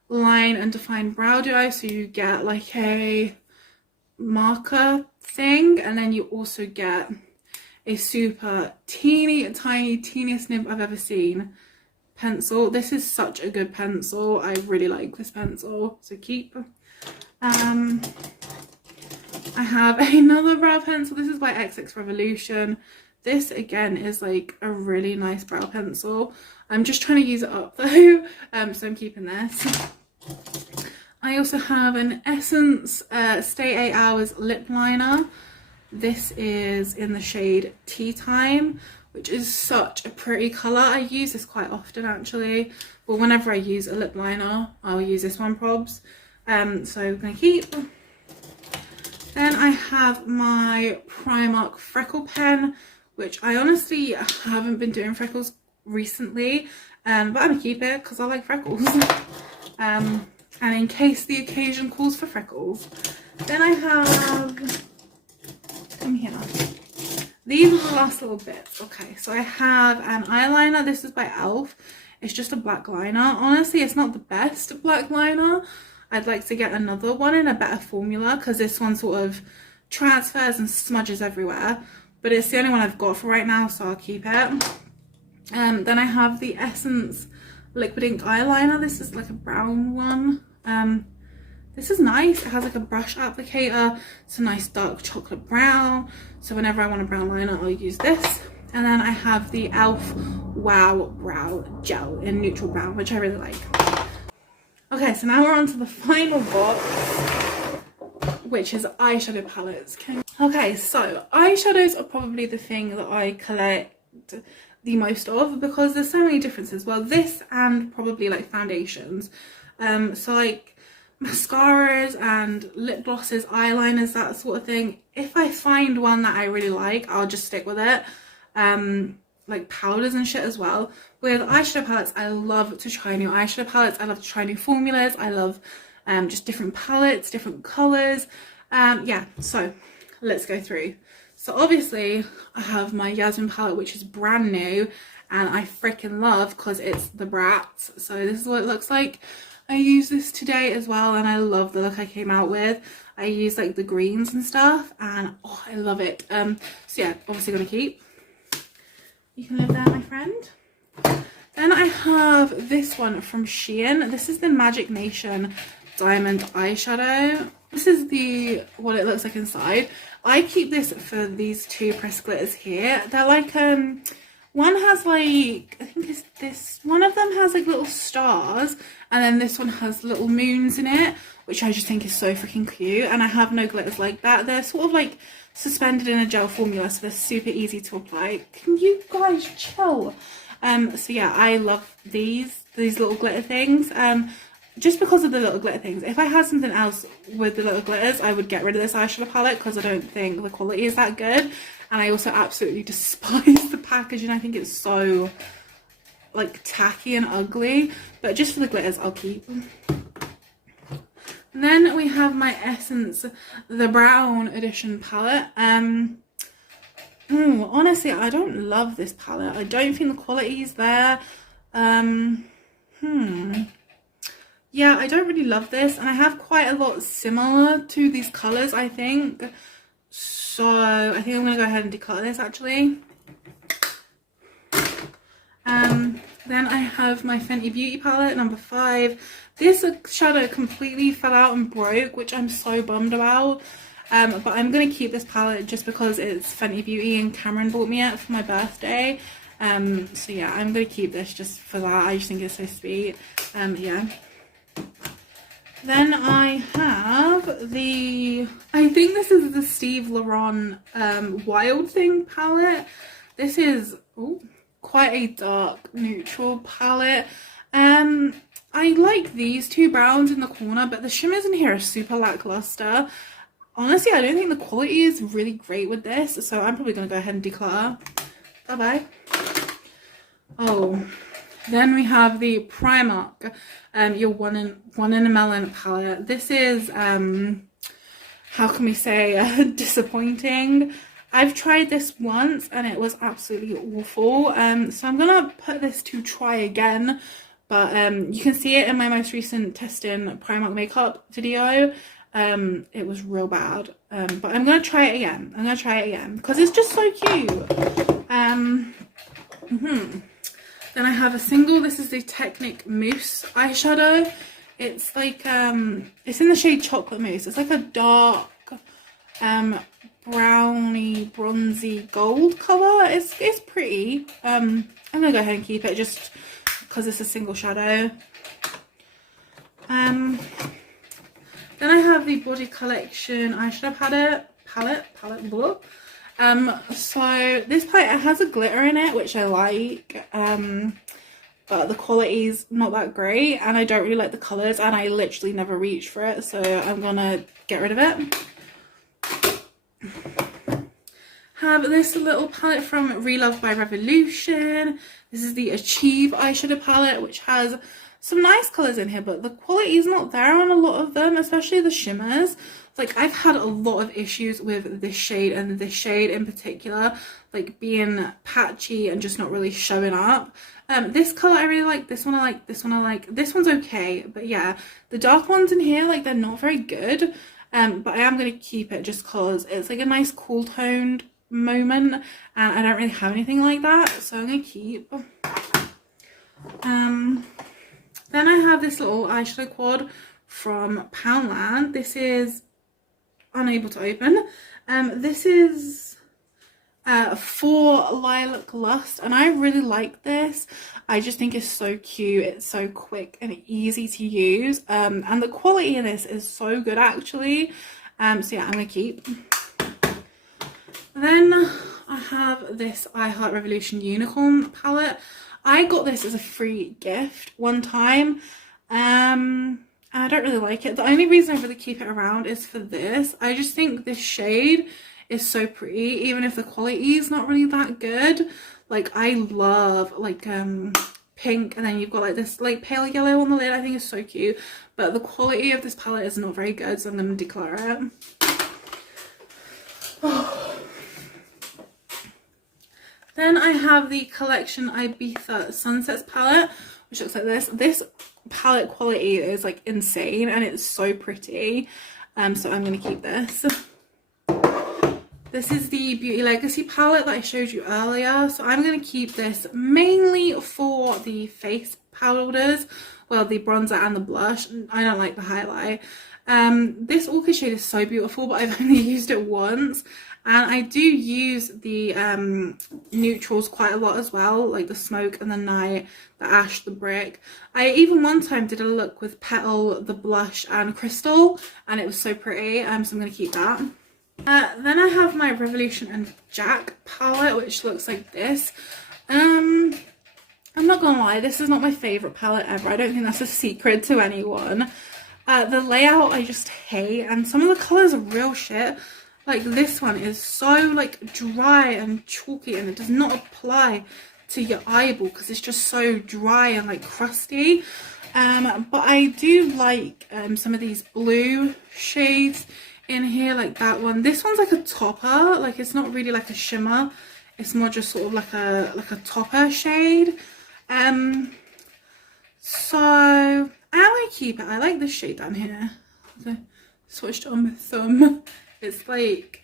Line and Define Brow Duo. So you get like a marker thing and then you also get a super teeny tiny, teeniest nib I've ever seen pencil. This is such a good pencil. I really like this pencil, so keep. I have another brow pencil. This is by XX Revolution. This again is like a really nice brow pencil. I'm just trying to use it up though, so I'm keeping this. I also have an Essence Stay 8 Hours lip liner. This is in the shade Tea Time, which is such a pretty colour. I use this quite often actually, but whenever I use a lip liner, I'll use this one probs. So I'm going to keep. Then I have my Primark Freckle Pen, which I honestly haven't been doing freckles recently, but I'm going to keep it because I like freckles. And in case the occasion calls for freckles. Then I have, come here, these are the last little bits. Okay, so I have an eyeliner. This is by ELF. It's just a black liner. Honestly, it's not the best black liner. I'd like to get another one in a better formula because this one sort of transfers and smudges everywhere. But it's the only one I've got for right now, so I'll keep it. Then I have the Essence Liquid Ink Eyeliner. This is like a brown one. This is nice. It has like a brush applicator. It's a nice dark chocolate brown. So whenever I want a brown liner, I'll use this. And then I have the ELF Wow Brow Gel in neutral brown, which I really like. Okay, so now we're on to the final box, which is eyeshadow palettes. Okay, so eyeshadows are probably the thing that I collect the most of because there's so many differences. Well, this and probably like foundations. So like mascaras and lip glosses, eyeliners, that sort of thing. If I find one that I really like, I'll just stick with it. Like powders and shit as well. With eyeshadow palettes, I love to try new eyeshadow palettes. I love to try new formulas. I love just different palettes, different colours. Yeah, so let's go through. So obviously I have my Yasmin palette, which is brand new and I freaking love because it's the Bratz. So this is what it looks like. I use this today as well and I love the look I came out with. I use like the greens and stuff and oh, I love it. So yeah, obviously gonna keep. You can live there, my friend. Then I have this one from Shein. This is the Magic Nation Diamond Eyeshadow. This is what it looks like inside. I keep this for these two pressed glitters here. They're like One has like, I think it's this, one of them has like little stars, and then this one has little moons in it, which I just think is so freaking cute. And I have no glitters like that. They're sort of like suspended in a gel formula, so they're super easy to apply. Can you guys chill? So yeah, I love these little glitter things. Just because of the little glitter things. If I had something else with the little glitters, I would get rid of this eyeshadow palette because I don't think the quality is that good. And I also absolutely despise the packaging. I think it's so like tacky and ugly. But just for the glitters, I'll keep. And then we have my Essence the Brown Edition palette. Honestly, I don't love this palette. I don't think the quality is there. Yeah, I don't really love this, and I have quite a lot similar to these colours, I think. So I think I'm going to go ahead and declutter this actually. Then I have my Fenty Beauty palette, number 5. This shadow completely fell out and broke, which I'm so bummed about. But I'm going to keep this palette just because it's Fenty Beauty and Cameron bought me it for my birthday. So yeah, I'm going to keep this just for that. I just think it's so sweet. Yeah. Then I have the, I think this is the Steve Laurent Wild Thing palette. This is quite a dark neutral palette. I like these two browns in the corner, but the shimmers in here are super lackluster. Honestly, I don't think the quality is really great with this, so I'm probably going to go ahead and declutter. Bye bye. Oh, then we have the Primark your one in a Melon palette. This is how can we say disappointing. I've tried this once and it was absolutely awful. So I'm gonna put this to try again, but you can see it in my most recent testing Primark makeup video. It was real bad, but I'm gonna try it again. I'm gonna try it again because it's just so cute. Then I have a single. This is the Technic Mousse eyeshadow. It's like it's in the shade Chocolate Mousse. It's like a dark browny bronzy gold color. It's pretty. I'm gonna go ahead and keep it just because it's a single shadow. Then I have the Body Collection eyeshadow palette. Blah. So this palette has a glitter in it, which I like, but the quality's not that great, and I don't really like the colours, and I literally never reach for it, so I'm gonna get rid of it. Have this little palette from Relove by Revolution. This is the Achieve eyeshadow palette, which has some nice colours in here, but the quality is not there on a lot of them, especially the shimmers. Like, I've had a lot of issues with this shade and this shade in particular, like being patchy and just not really showing up. This colour I really like, this one I like, this one I like, this one's okay, but yeah, the dark ones in here, like, they're not very good, but I am going to keep it just because it's like a nice cool toned moment, and I don't really have anything like that, so I'm going to keep. Then I have this little eyeshadow quad from Poundland. This is unable to open. This is for Lilac Lust, and I really like this. I just think it's so cute. It's so quick and easy to use, and the quality in this is so good actually. So yeah, I'm gonna keep. Then I have this I Heart Revolution Unicorn palette. I got this as a free gift one time, and I don't really like it. The only reason I really keep it around is for this. I just think this shade is so pretty, even if the quality is not really that good. Like, I love like pink, and then you've got like this like pale yellow on the lid. I think it's so cute, but the quality of this palette is not very good, so I'm going to declare it. Then I have the Collection Ibiza Sunsets palette, which looks like this. This palette quality is like insane, and it's so pretty. So I'm going to keep this. This is the Beauty Legacy palette that I showed you earlier. So I'm going to keep this mainly for the face powders. Well, the bronzer and the blush. I don't like the highlight. This orchid shade is so beautiful, but I've only used it once. And I do use the neutrals quite a lot as well, like the Smoke and the Night, the Ash, the Brick. I even one time did a look with Petal, the blush and Crystal, and it was so pretty, so I'm going to keep that. Then I have my Revolution and Jack palette, which looks like this. I'm not going to lie, this is not my favourite palette ever. I don't think that's a secret to anyone. The layout I just hate, and some of the colours are real shit. Like this one is so like dry and chalky, and it does not apply to your eyeball because it's just so dry and like crusty. But I do like some of these blue shades in here, like that one. This one's like a topper, like it's not really like a shimmer, it's more just sort of like a topper shade. So I might keep it. I like this shade down here. Okay. Switched it on my thumb. It's like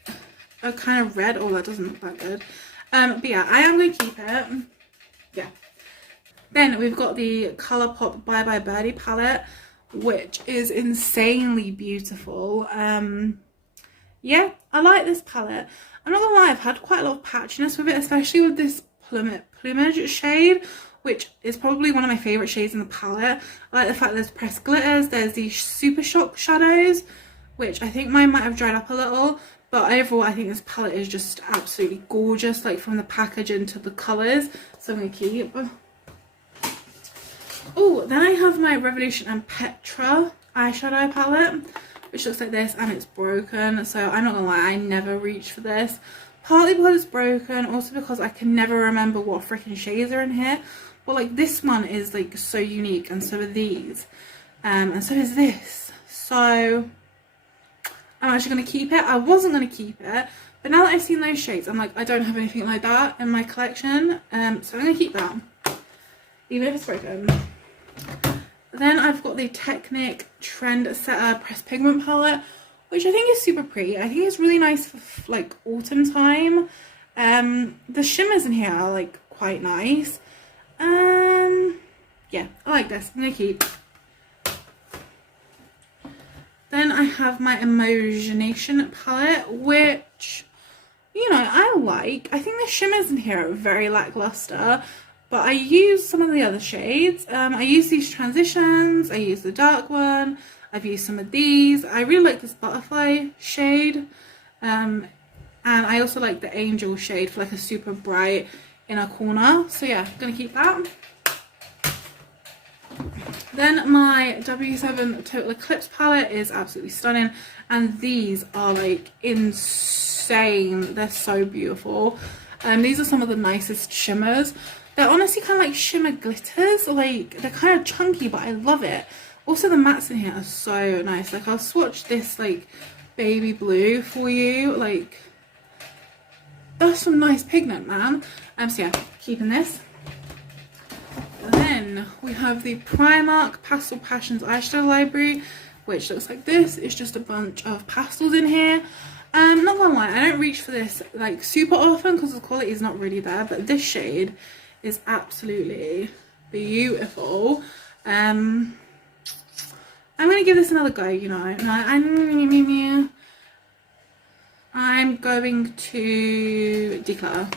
a kind of red. Oh, that doesn't look that good. But yeah, I am going to keep it. Yeah. Then we've got the Colourpop Bye Bye Birdie palette, which is insanely beautiful. Yeah, I like this palette. I'm not going to lie, I've had quite a lot of patchiness with it, especially with this plumage shade, which is probably one of my favourite shades in the palette. I like the fact there's pressed glitters, there's these Super Shock shadows, which I think mine might have dried up a little, but overall I think this palette is just absolutely gorgeous, like from the packaging to the colours, so I'm going to keep. Oh, then I have my Revolution and Petra eyeshadow palette, which looks like this, and it's broken, so I'm not going to lie, I never reach for this. Partly because it's broken, also because I can never remember what freaking shades are in here, but like this one is like so unique, and so are these, and so is this, so I'm actually going to keep it. I wasn't going to keep it, but now that I've seen those shades, I'm like, I don't have anything like that in my collection, so I'm going to keep that, even if it's broken. Then I've got the Technic Trendsetter Pressed Pigment palette, which I think is super pretty. I think it's really nice for like autumn time. The shimmers in here are like quite nice. Yeah, I like this. I'm going to keep. Then I have my Emotionation palette, which, you know, I like. I think the shimmers in here are very lackluster, but I use some of the other shades. I use these transitions, I use the dark one, I've used some of these. I really like this butterfly shade, and I also like the angel shade for like a super bright inner corner. So yeah, I'm going to keep that. Then my W7 Total Eclipse palette is absolutely stunning, and these are like insane. They're so beautiful. These are some of the nicest shimmers. They're honestly kind of like shimmer glitters, like they're kind of chunky, but I love it. Also the mattes in here are so nice. Like I'll swatch this like baby blue for you, like that's some nice pigment, man. So yeah, keeping this. Then we have the Primark Pastel Passions eyeshadow library, which looks like this. It's just a bunch of pastels in here. Not gonna lie, I don't reach for this like super often because the quality is not really there, but this shade is absolutely beautiful. I'm gonna give this another go, you know. I'm going to declutter.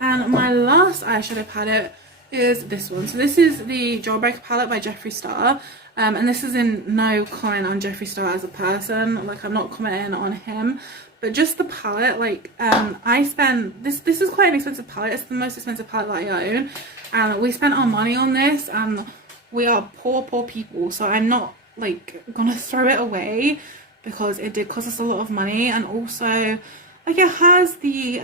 And my last eyeshadow palette is this one. So this is the Jawbreaker palette by Jeffree Star. And this is in no comment on Jeffree Star as a person. Like, I'm not commenting on him. But just the palette, like, I spent... This is quite an expensive palette. It's the most expensive palette that I own. And we spent our money on this. And we are poor people. So I'm not, like, gonna throw it away. Because it did cost us a lot of money. And also, like, it has the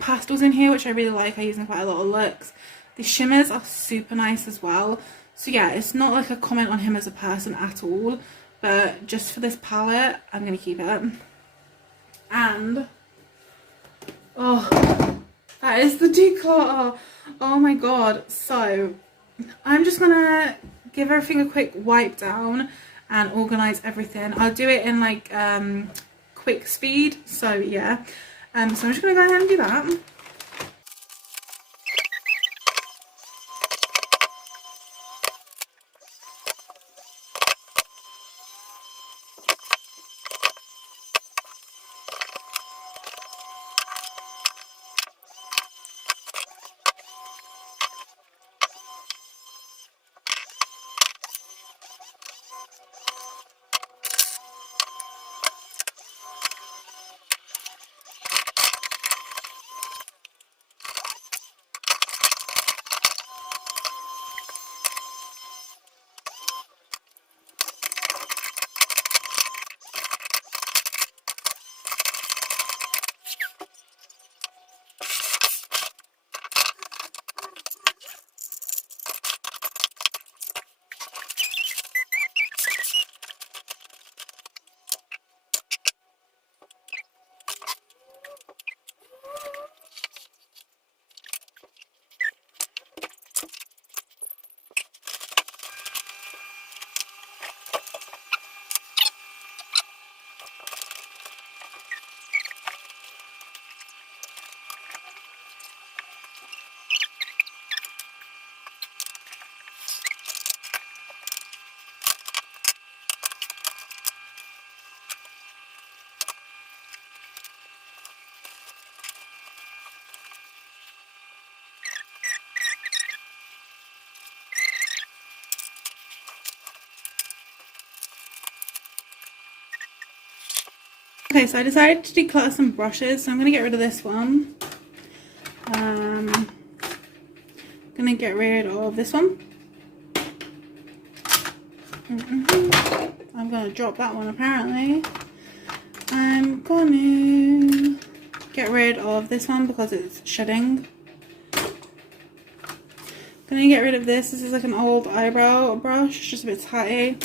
pastels in here, which I really like. I use in quite a lot of looks. The shimmers are super nice as well. So yeah, it's not like a comment on him as a person at all, but just for this palette, I'm going to keep it. And, oh, that is the declutter. Oh my god. So, I'm just going to give everything a quick wipe down and organise everything. I'll do it in like quick speed, so yeah. So I'm just going to go ahead and do that. Okay, so I decided to declutter some brushes, so I'm going to get rid of this one. I'm going to get rid of this one. I'm going to drop that one apparently. I'm going to get rid of this one because it's shedding. I'm going to get rid of this. This is like an old eyebrow brush, it's just a bit tatty.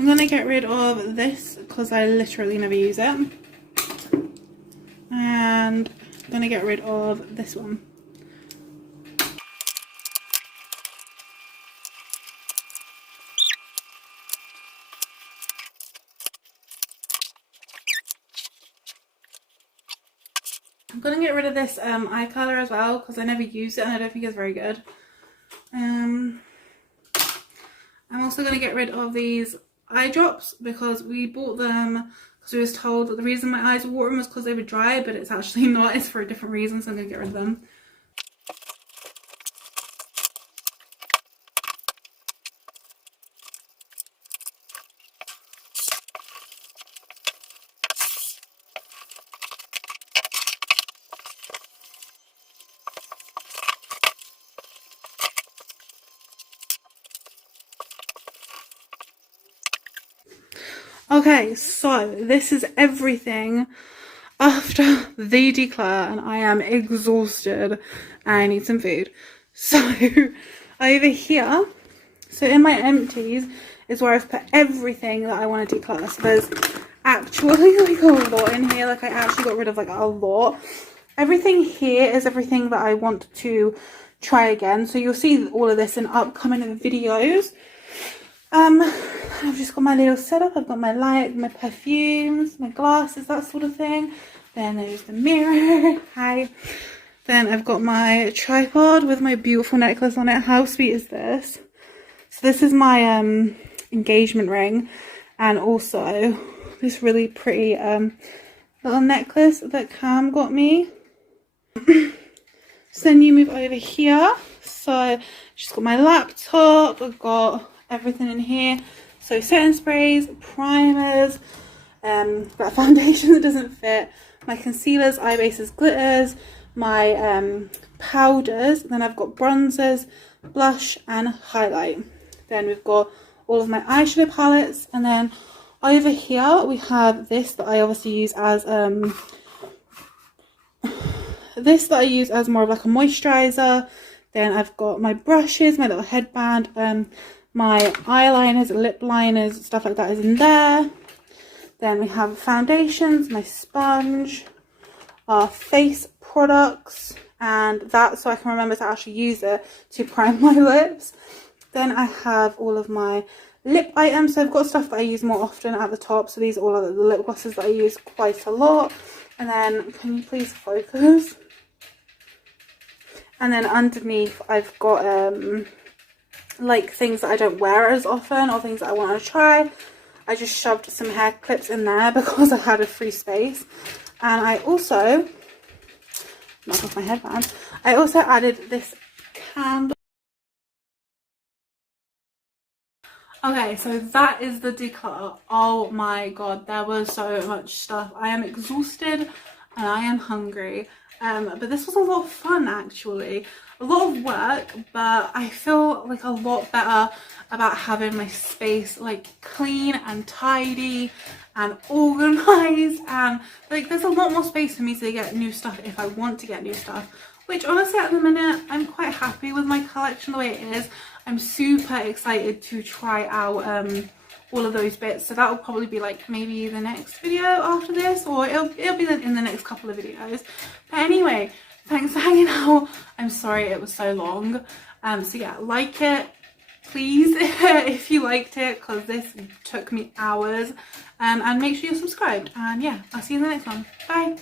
I'm going to get rid of this because I literally never use it. And I'm going to get rid of this one. I'm going to get rid of this eye colour as well because I never use it and I don't think it's very good. I'm also going to get rid of these eye drops because we bought them because we was told that the reason my eyes were watering was because they were dry, but it's actually not. It's for a different reason, so I'm going to get rid of them. Okay, so this is everything after the declutter and I am exhausted and I need some food. So over here, so in my empties is where I've put everything that I want to declutter. So there's actually like a lot in here, like I actually got rid of like a lot. Everything here is everything that I want to try again. So you'll see all of this in upcoming videos. I've just got my little setup. I've got my light, my perfumes, my glasses, that sort of thing. Then there's the mirror. Hi. Then I've got my tripod with my beautiful necklace on it. How sweet is this? So this is my engagement ring, and also this really pretty little necklace that Cam got me. So then you move over here. So just got my laptop. I've got everything in here. So setting sprays, primers, got a foundation that doesn't fit, my concealers, eye bases, glitters, my powders, then I've got bronzers, blush and highlight. Then we've got all of my eyeshadow palettes, and then over here we have this that I obviously use as more of like a moisturizer. Then I've got my brushes, my little headband, my eyeliners, lip liners, stuff like that is in there. Then we have foundations, my sponge, our face products, and that so I can remember to actually use it to prime my lips. Then I have all of my lip items. So I've got stuff that I use more often at the top. So these are all of the lip glosses that I use quite a lot. And then, can you please focus? And then underneath I've got like things that I don't wear as often or things that I want to try. I just shoved some hair clips in there because I had a free space. And I also, knock off my headband, I also added this candle. Okay, so that is the declutter. Oh my god, there was so much stuff. I am exhausted and I am hungry. But this was a lot of fun actually. A lot of work, but I feel like a lot better about having my space like clean and tidy and organized, and like there's a lot more space for me to get new stuff if I want to get new stuff, which honestly at the minute I'm quite happy with my collection the way it is. I'm super excited to try out all of those bits, so that will probably be like maybe the next video after this, or it'll be in the next couple of videos. But anyway, thanks for hanging out. I'm sorry it was so long. So yeah, like it please if you liked it, because this took me hours, and make sure you're subscribed, and yeah, I'll see you in the next one. Bye.